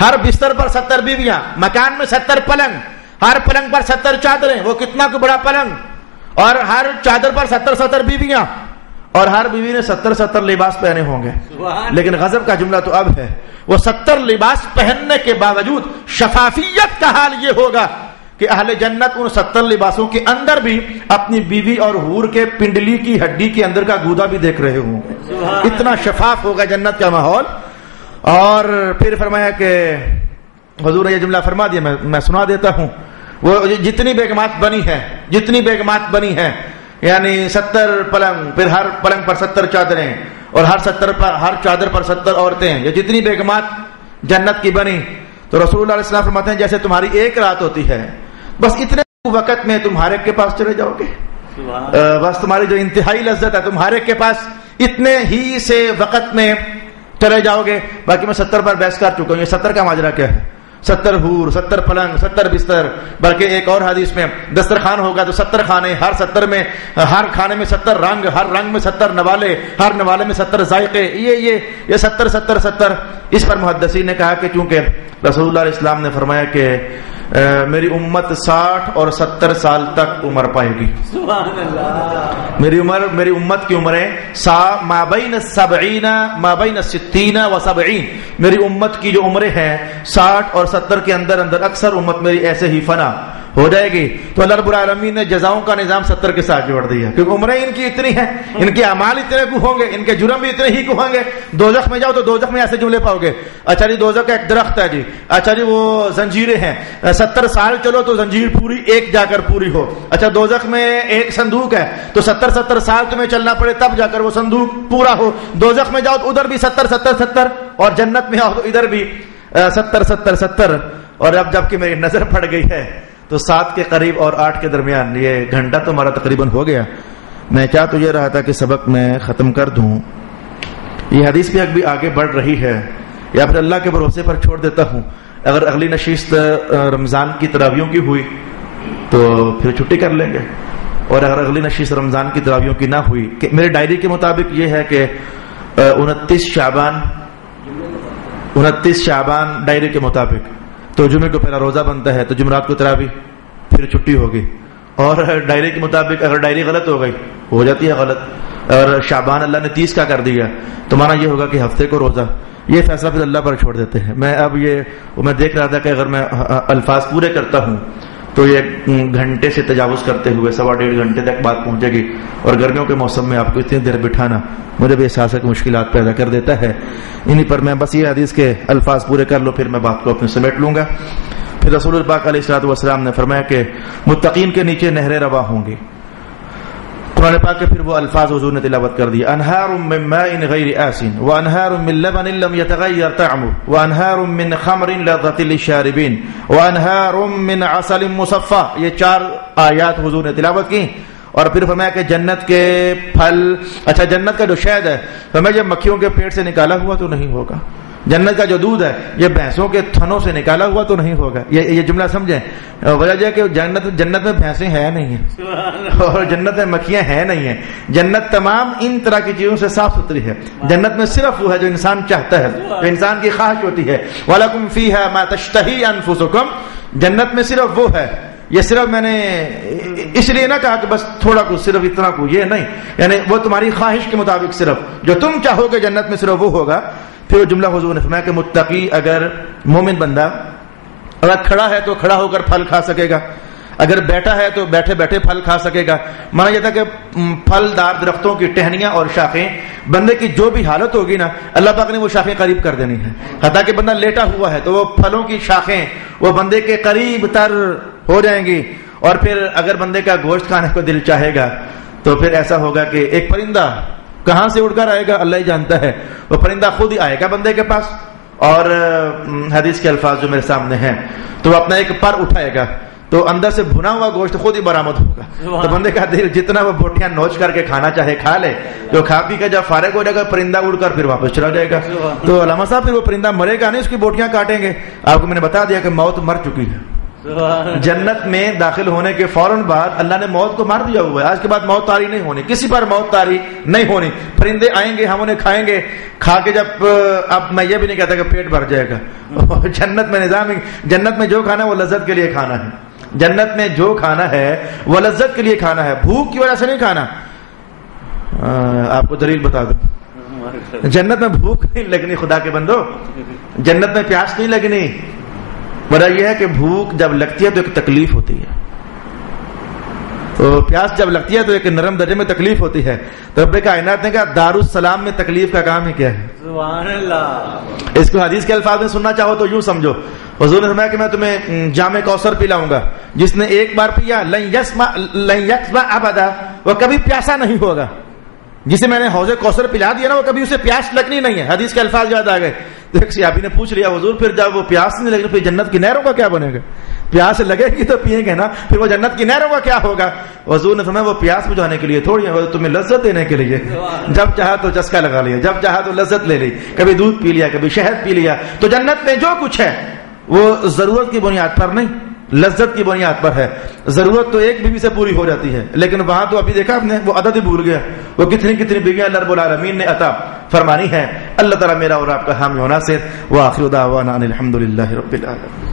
ہر بستر پر 70 بیویاں، مکان میں 70 پلنگ، ہر پلنگ پر 70 چادریں. وہ کتنا کو بڑا پلنگ، اور ہر چادر پر 70 بیویاں، اور ہر بیوی نے 70 لباس پہنے ہوں گے. لیکن غضب کا جملہ تو اب ہے، وہ 70 لباس پہننے کے باوجود شفافیت کا حال یہ ہوگا کہ اہل جنت ان 70 لباسوں کے اندر بھی اپنی بیوی اور حور کے پنڈلی کی ہڈی کے اندر کا گودا بھی دیکھ رہے ہوں گے. اتنا شفاف ہوگا جنت کا ماحول. اور پھر فرمایا کہ حضور نے یہ جملہ فرما دیا، میں سنا دیتا ہوں. وہ جتنی بیگمات بنی ہیں یعنی 70 پلنگ، پھر ہر پلنگ پر 70 چادریں، اور ہر چادر پر 70 عورتیں، یہ جتنی بیگمات جنت کی بنی. تو رسول اللہ علیہ السلام فرماتے ہیں جیسے تمہاری ایک رات ہوتی ہے، بس اتنے وقت میں تم ہر ایک کے پاس چلے جاؤ گے. بس تمہاری جو انتہائی لذت ہے تم ہر ایک کے پاس اتنے ہی سے وقت میں چلے جاؤ گے. باقی میں 70 پر بحث کر چکا ہوں. یہ 70 کا ماجرا کیا ہے؟ 70 حور، 70 پلنگ، 70 بستر. بلکہ ایک اور حدیث میں دسترخوان ہوگا تو 70 کھانے، ہر کھانے میں 70 رنگ، ہر رنگ میں 70 نوالے، ہر نوالے میں 70 ذائقے. یہ 70. اس پر محدثین نے کہا کہ چونکہ رسول اللہ علیہ السلام نے فرمایا کہ میری امت 60 اور 70 سال تک عمر پائے گی. سبحان اللہ. میری امت کی عمریں ما بین 60 و 70. میری امت کی جو عمریں ہیں 60 اور 70 کے اندر اکثر امت میری ایسے ہی فنا ہو جائے گی. تو اللہ رب العالمین نے جزاؤں کا نظام 70 کے ساتھ جوڑ دیا، کیونکہ عمریں ان کی اتنی ہیں، ان کے اعمال اتنے کو ہوں گے، ان کے جرم بھی اتنے ہی کو ہوں گے. دوزخ میں جاؤ تو دوزخ میں ایسے جملے پاؤ گے، اچھا جی دوزخ کا ایک درخت ہے جی، اچھا جی وہ زنجیریں ہیں، 70 سال چلو تو زنجیر پوری ایک جا کر پوری ہو. اچھا دوزخ میں ایک صندوق ہے تو 70 سال تمہیں چلنا پڑے تب جا کر وہ صندوق پورا ہو. دوزخ میں جاؤ تو ادھر بھی 70 اور جنت میں آؤ تو ادھر بھی 70. اور اب جب کہ میری نظر پڑ گئی ہے تو 7 کے قریب اور 8 کے درمیان یہ گھنٹہ تو ہمارا تقریباً ہو گیا. میں چاہ تو یہ رہا تھا کہ سبق میں ختم کر دوں. یہ حدیث بھی آگے بڑھ رہی ہے، یا پھر اللہ کے بھروسے پر چھوڑ دیتا ہوں. اگر اگلی نشست رمضان کی تراویحوں کی ہوئی تو پھر چھٹی کر لیں گے، اور اگر اگلی نشست رمضان کی تراویحوں کی نہ ہوئی، کہ میرے ڈائری کے مطابق یہ ہے کہ 29 شعبان ڈائری کے مطابق تو جمعے کو پہلا روزہ بنتا ہے، تو جمعرات کو تراویح، پھر چھٹی ہوگی. اور ڈائری کے مطابق اگر ڈائری غلط ہو گئی، ہو جاتی ہے غلط، اور شعبان اللہ نے 30 کا کر دیا تو مانا یہ ہوگا کہ ہفتے کو روزہ. یہ فیصلہ پھر اللہ پر چھوڑ دیتے ہیں. میں دیکھ رہا تھا کہ اگر میں الفاظ پورے کرتا ہوں تو یہ گھنٹے سے تجاوز کرتے ہوئے 1.5 گھنٹے تک بات پہنچے گی، اور گرمیوں کے موسم میں آپ کو اتنی دیر بٹھانا مجھے بھی احساس ہے کہ مشکلات پیدا کر دیتا ہے. انہی پر میں بس یہ حدیث کے الفاظ پورے کر لو، پھر میں بات کو اپنے سمیٹ لوں گا. پھر رسول پاک علیہ الصلوۃ والسلام نے فرمایا کہ متقین کے نیچے نہریں رواں ہوں گی. قرآن پاک کے پھر وہ الفاظ حضور نے تلاوت کر دی: انہار من ماء غیر آسن وانہار من لبن لم يتغیر طعمه وانہار من خمر لذة للشاربین وانہار من عسل مصفى. یہ 4 آیات حضور نے تلاوت کی، اور پھر فرمایا کہ جنت کے پھل، اچھا جنت کا جو شہد ہے فرمایا جب مکھیوں کے پیٹ سے نکالا ہوا تو نہیں ہوگا، جنت کا جو دودھ ہے یہ بھینسوں کے تھنوں سے نکالا ہوا تو نہیں ہوگا. یہ جملہ سمجھیں. وجہ یہ کہ جنت میں بھینسیں ہیں نہیں ہیں اور جنت میں مکھیاں ہیں نہیں ہیں. جنت تمام ان طرح کی چیزوں سے صاف ستھری ہے. جنت میں صرف وہ ہے جو انسان چاہتا ہے, جو انسان کی خواہش ہوتی ہے. وَلَكُمْ فِيهَا مَا تَشْتَهِي أَنفُسُكُمْ. جنت میں صرف وہ ہے. یہ صرف میں نے اس لیے نہ کہا کہ بس تھوڑا کچھ, صرف اتنا کچھ, یہ نہیں. یعنی وہ تمہاری خواہش کے مطابق صرف جو تم چاہو گے جنت میں صرف وہ ہوگا. پھر وہ جملہ حضور نے فرمایا کہ متقی اگر مومن بندہ اگر کھڑا ہے تو کھڑا ہو کر پھل کھا سکے گا, اگر بیٹھا ہے تو بیٹھے بیٹھے پھل کھا سکے گا. مانا یہ تھا کہ پھل دار درختوں کی ٹہنیاں اور شاخیں بندے کی جو بھی حالت ہوگی نا, اللہ پاک نے وہ شاخیں قریب کر دینی ہے. حتیٰ کہ بندہ لیٹا ہوا ہے تو وہ پھلوں کی شاخیں وہ بندے کے قریب تر ہو جائیں گی. اور پھر اگر بندے کا گوشت کھانے کو دل چاہے گا تو پھر ایسا ہوگا کہ ایک پرندہ کہاں سے اڑ کر آئے گا اللہ ہی جانتا ہے. وہ پرندہ خود ہی آئے گا بندے کے پاس, اور حدیث کے الفاظ جو میرے سامنے ہیں, تو وہ اپنا ایک پر اٹھائے گا تو اندر سے بھنا ہوا گوشت خود ہی برآمد ہوگا. تو بندے کا دل جتنا وہ بوٹیاں نوچ کر کے کھانا چاہے کھا لے. جو کھا پی کے جب فارغ ہو جائے گا پرندہ اڑ کر پھر واپس چلا جائے گا. تو علامہ صاحب پھر وہ پرندہ مرے گا نہیں, اس کی بوٹیاں کاٹیں گے. آپ کو میں نے بتا دیا کہ موت مر چکی ہے. جنت میں داخل ہونے کے فوراً بعد اللہ نے موت کو مار دیا ہوا ہے. آج کے بعد موت طاری نہیں ہونی, کسی پر موت طاری نہیں ہونی. پرندے آئیں گے, ہم انہیں کھائیں گے. کھا کے جب اب میں یہ بھی نہیں کہتا کہ پیٹ بھر جائے گا. جنت میں نظام, جنت میں جو کھانا ہے وہ لذت کے لیے کھانا ہے. جنت میں جو کھانا ہے وہ لذت کے لیے کھانا ہے, بھوک کی وجہ سے نہیں کھانا. آپ کو دلیل بتا دوں, جنت میں بھوک نہیں لگنی خدا کے بندو, جنت میں پیاس نہیں لگنی. وجہ یہ ہے کہ بھوک جب لگتی ہے تو ایک تکلیف ہوتی ہے, تو پیاس جب لگتی ہے تو ایک نرم درجے میں تکلیف ہوتی ہے. تو رب کائنات نے کہا دارالسلام میں تکلیف کا کام ہی کیا ہے. سبحان اللہ. اس کو حدیث کے الفاظ میں سننا چاہو تو یوں سمجھو, حضور نے فرمایا کہ میں تمہیں جام کوثر پلاؤں گا, جس نے ایک بار پیا لن یسمع ابدا, وہ کبھی پیاسا نہیں ہوگا. جسے میں نے حوض کوثر پلا دیا نا وہ کبھی اسے پیاس لگنی نہیں ہے. حدیث کے الفاظ یاد آ گئے. تو ایک صحابی نے پوچھ لیا حضور پھر جب وہ پیاس نہیں لگی پھر جنت کی نہروں کا کیا بنے گا. پیاس لگے گی تو پیئیں گے نا, پھر وہ جنت کی نہروں کا کیا ہوگا. حضور نے فرمایا وہ پیاس بجھانے کے لیے تھوڑی ہے, وہ تمہیں لذت دینے کے لیے. جب چاہا تو چسکا لگا لیا, جب چاہا تو لذت لے لی, کبھی دودھ پی لیا کبھی شہد پی لیا. تو جنت میں جو کچھ ہے وہ ضرورت کی بنیاد پر نہیں, لذت کی بنیاد پر ہے. ضرورت تو ایک بیوی سے پوری ہو جاتی ہے, لیکن وہاں تو ابھی دیکھا آپ نے وہ عدد ہی بھول گیا, وہ کتنی کتنی بیویاں اللہ رب العالمین نے عطا فرمانی ہے. اللہ تعالیٰ میرا اور آپ کا حامی و ناصر. وآخر دعوانا ان الحمد للہ رب العالمین.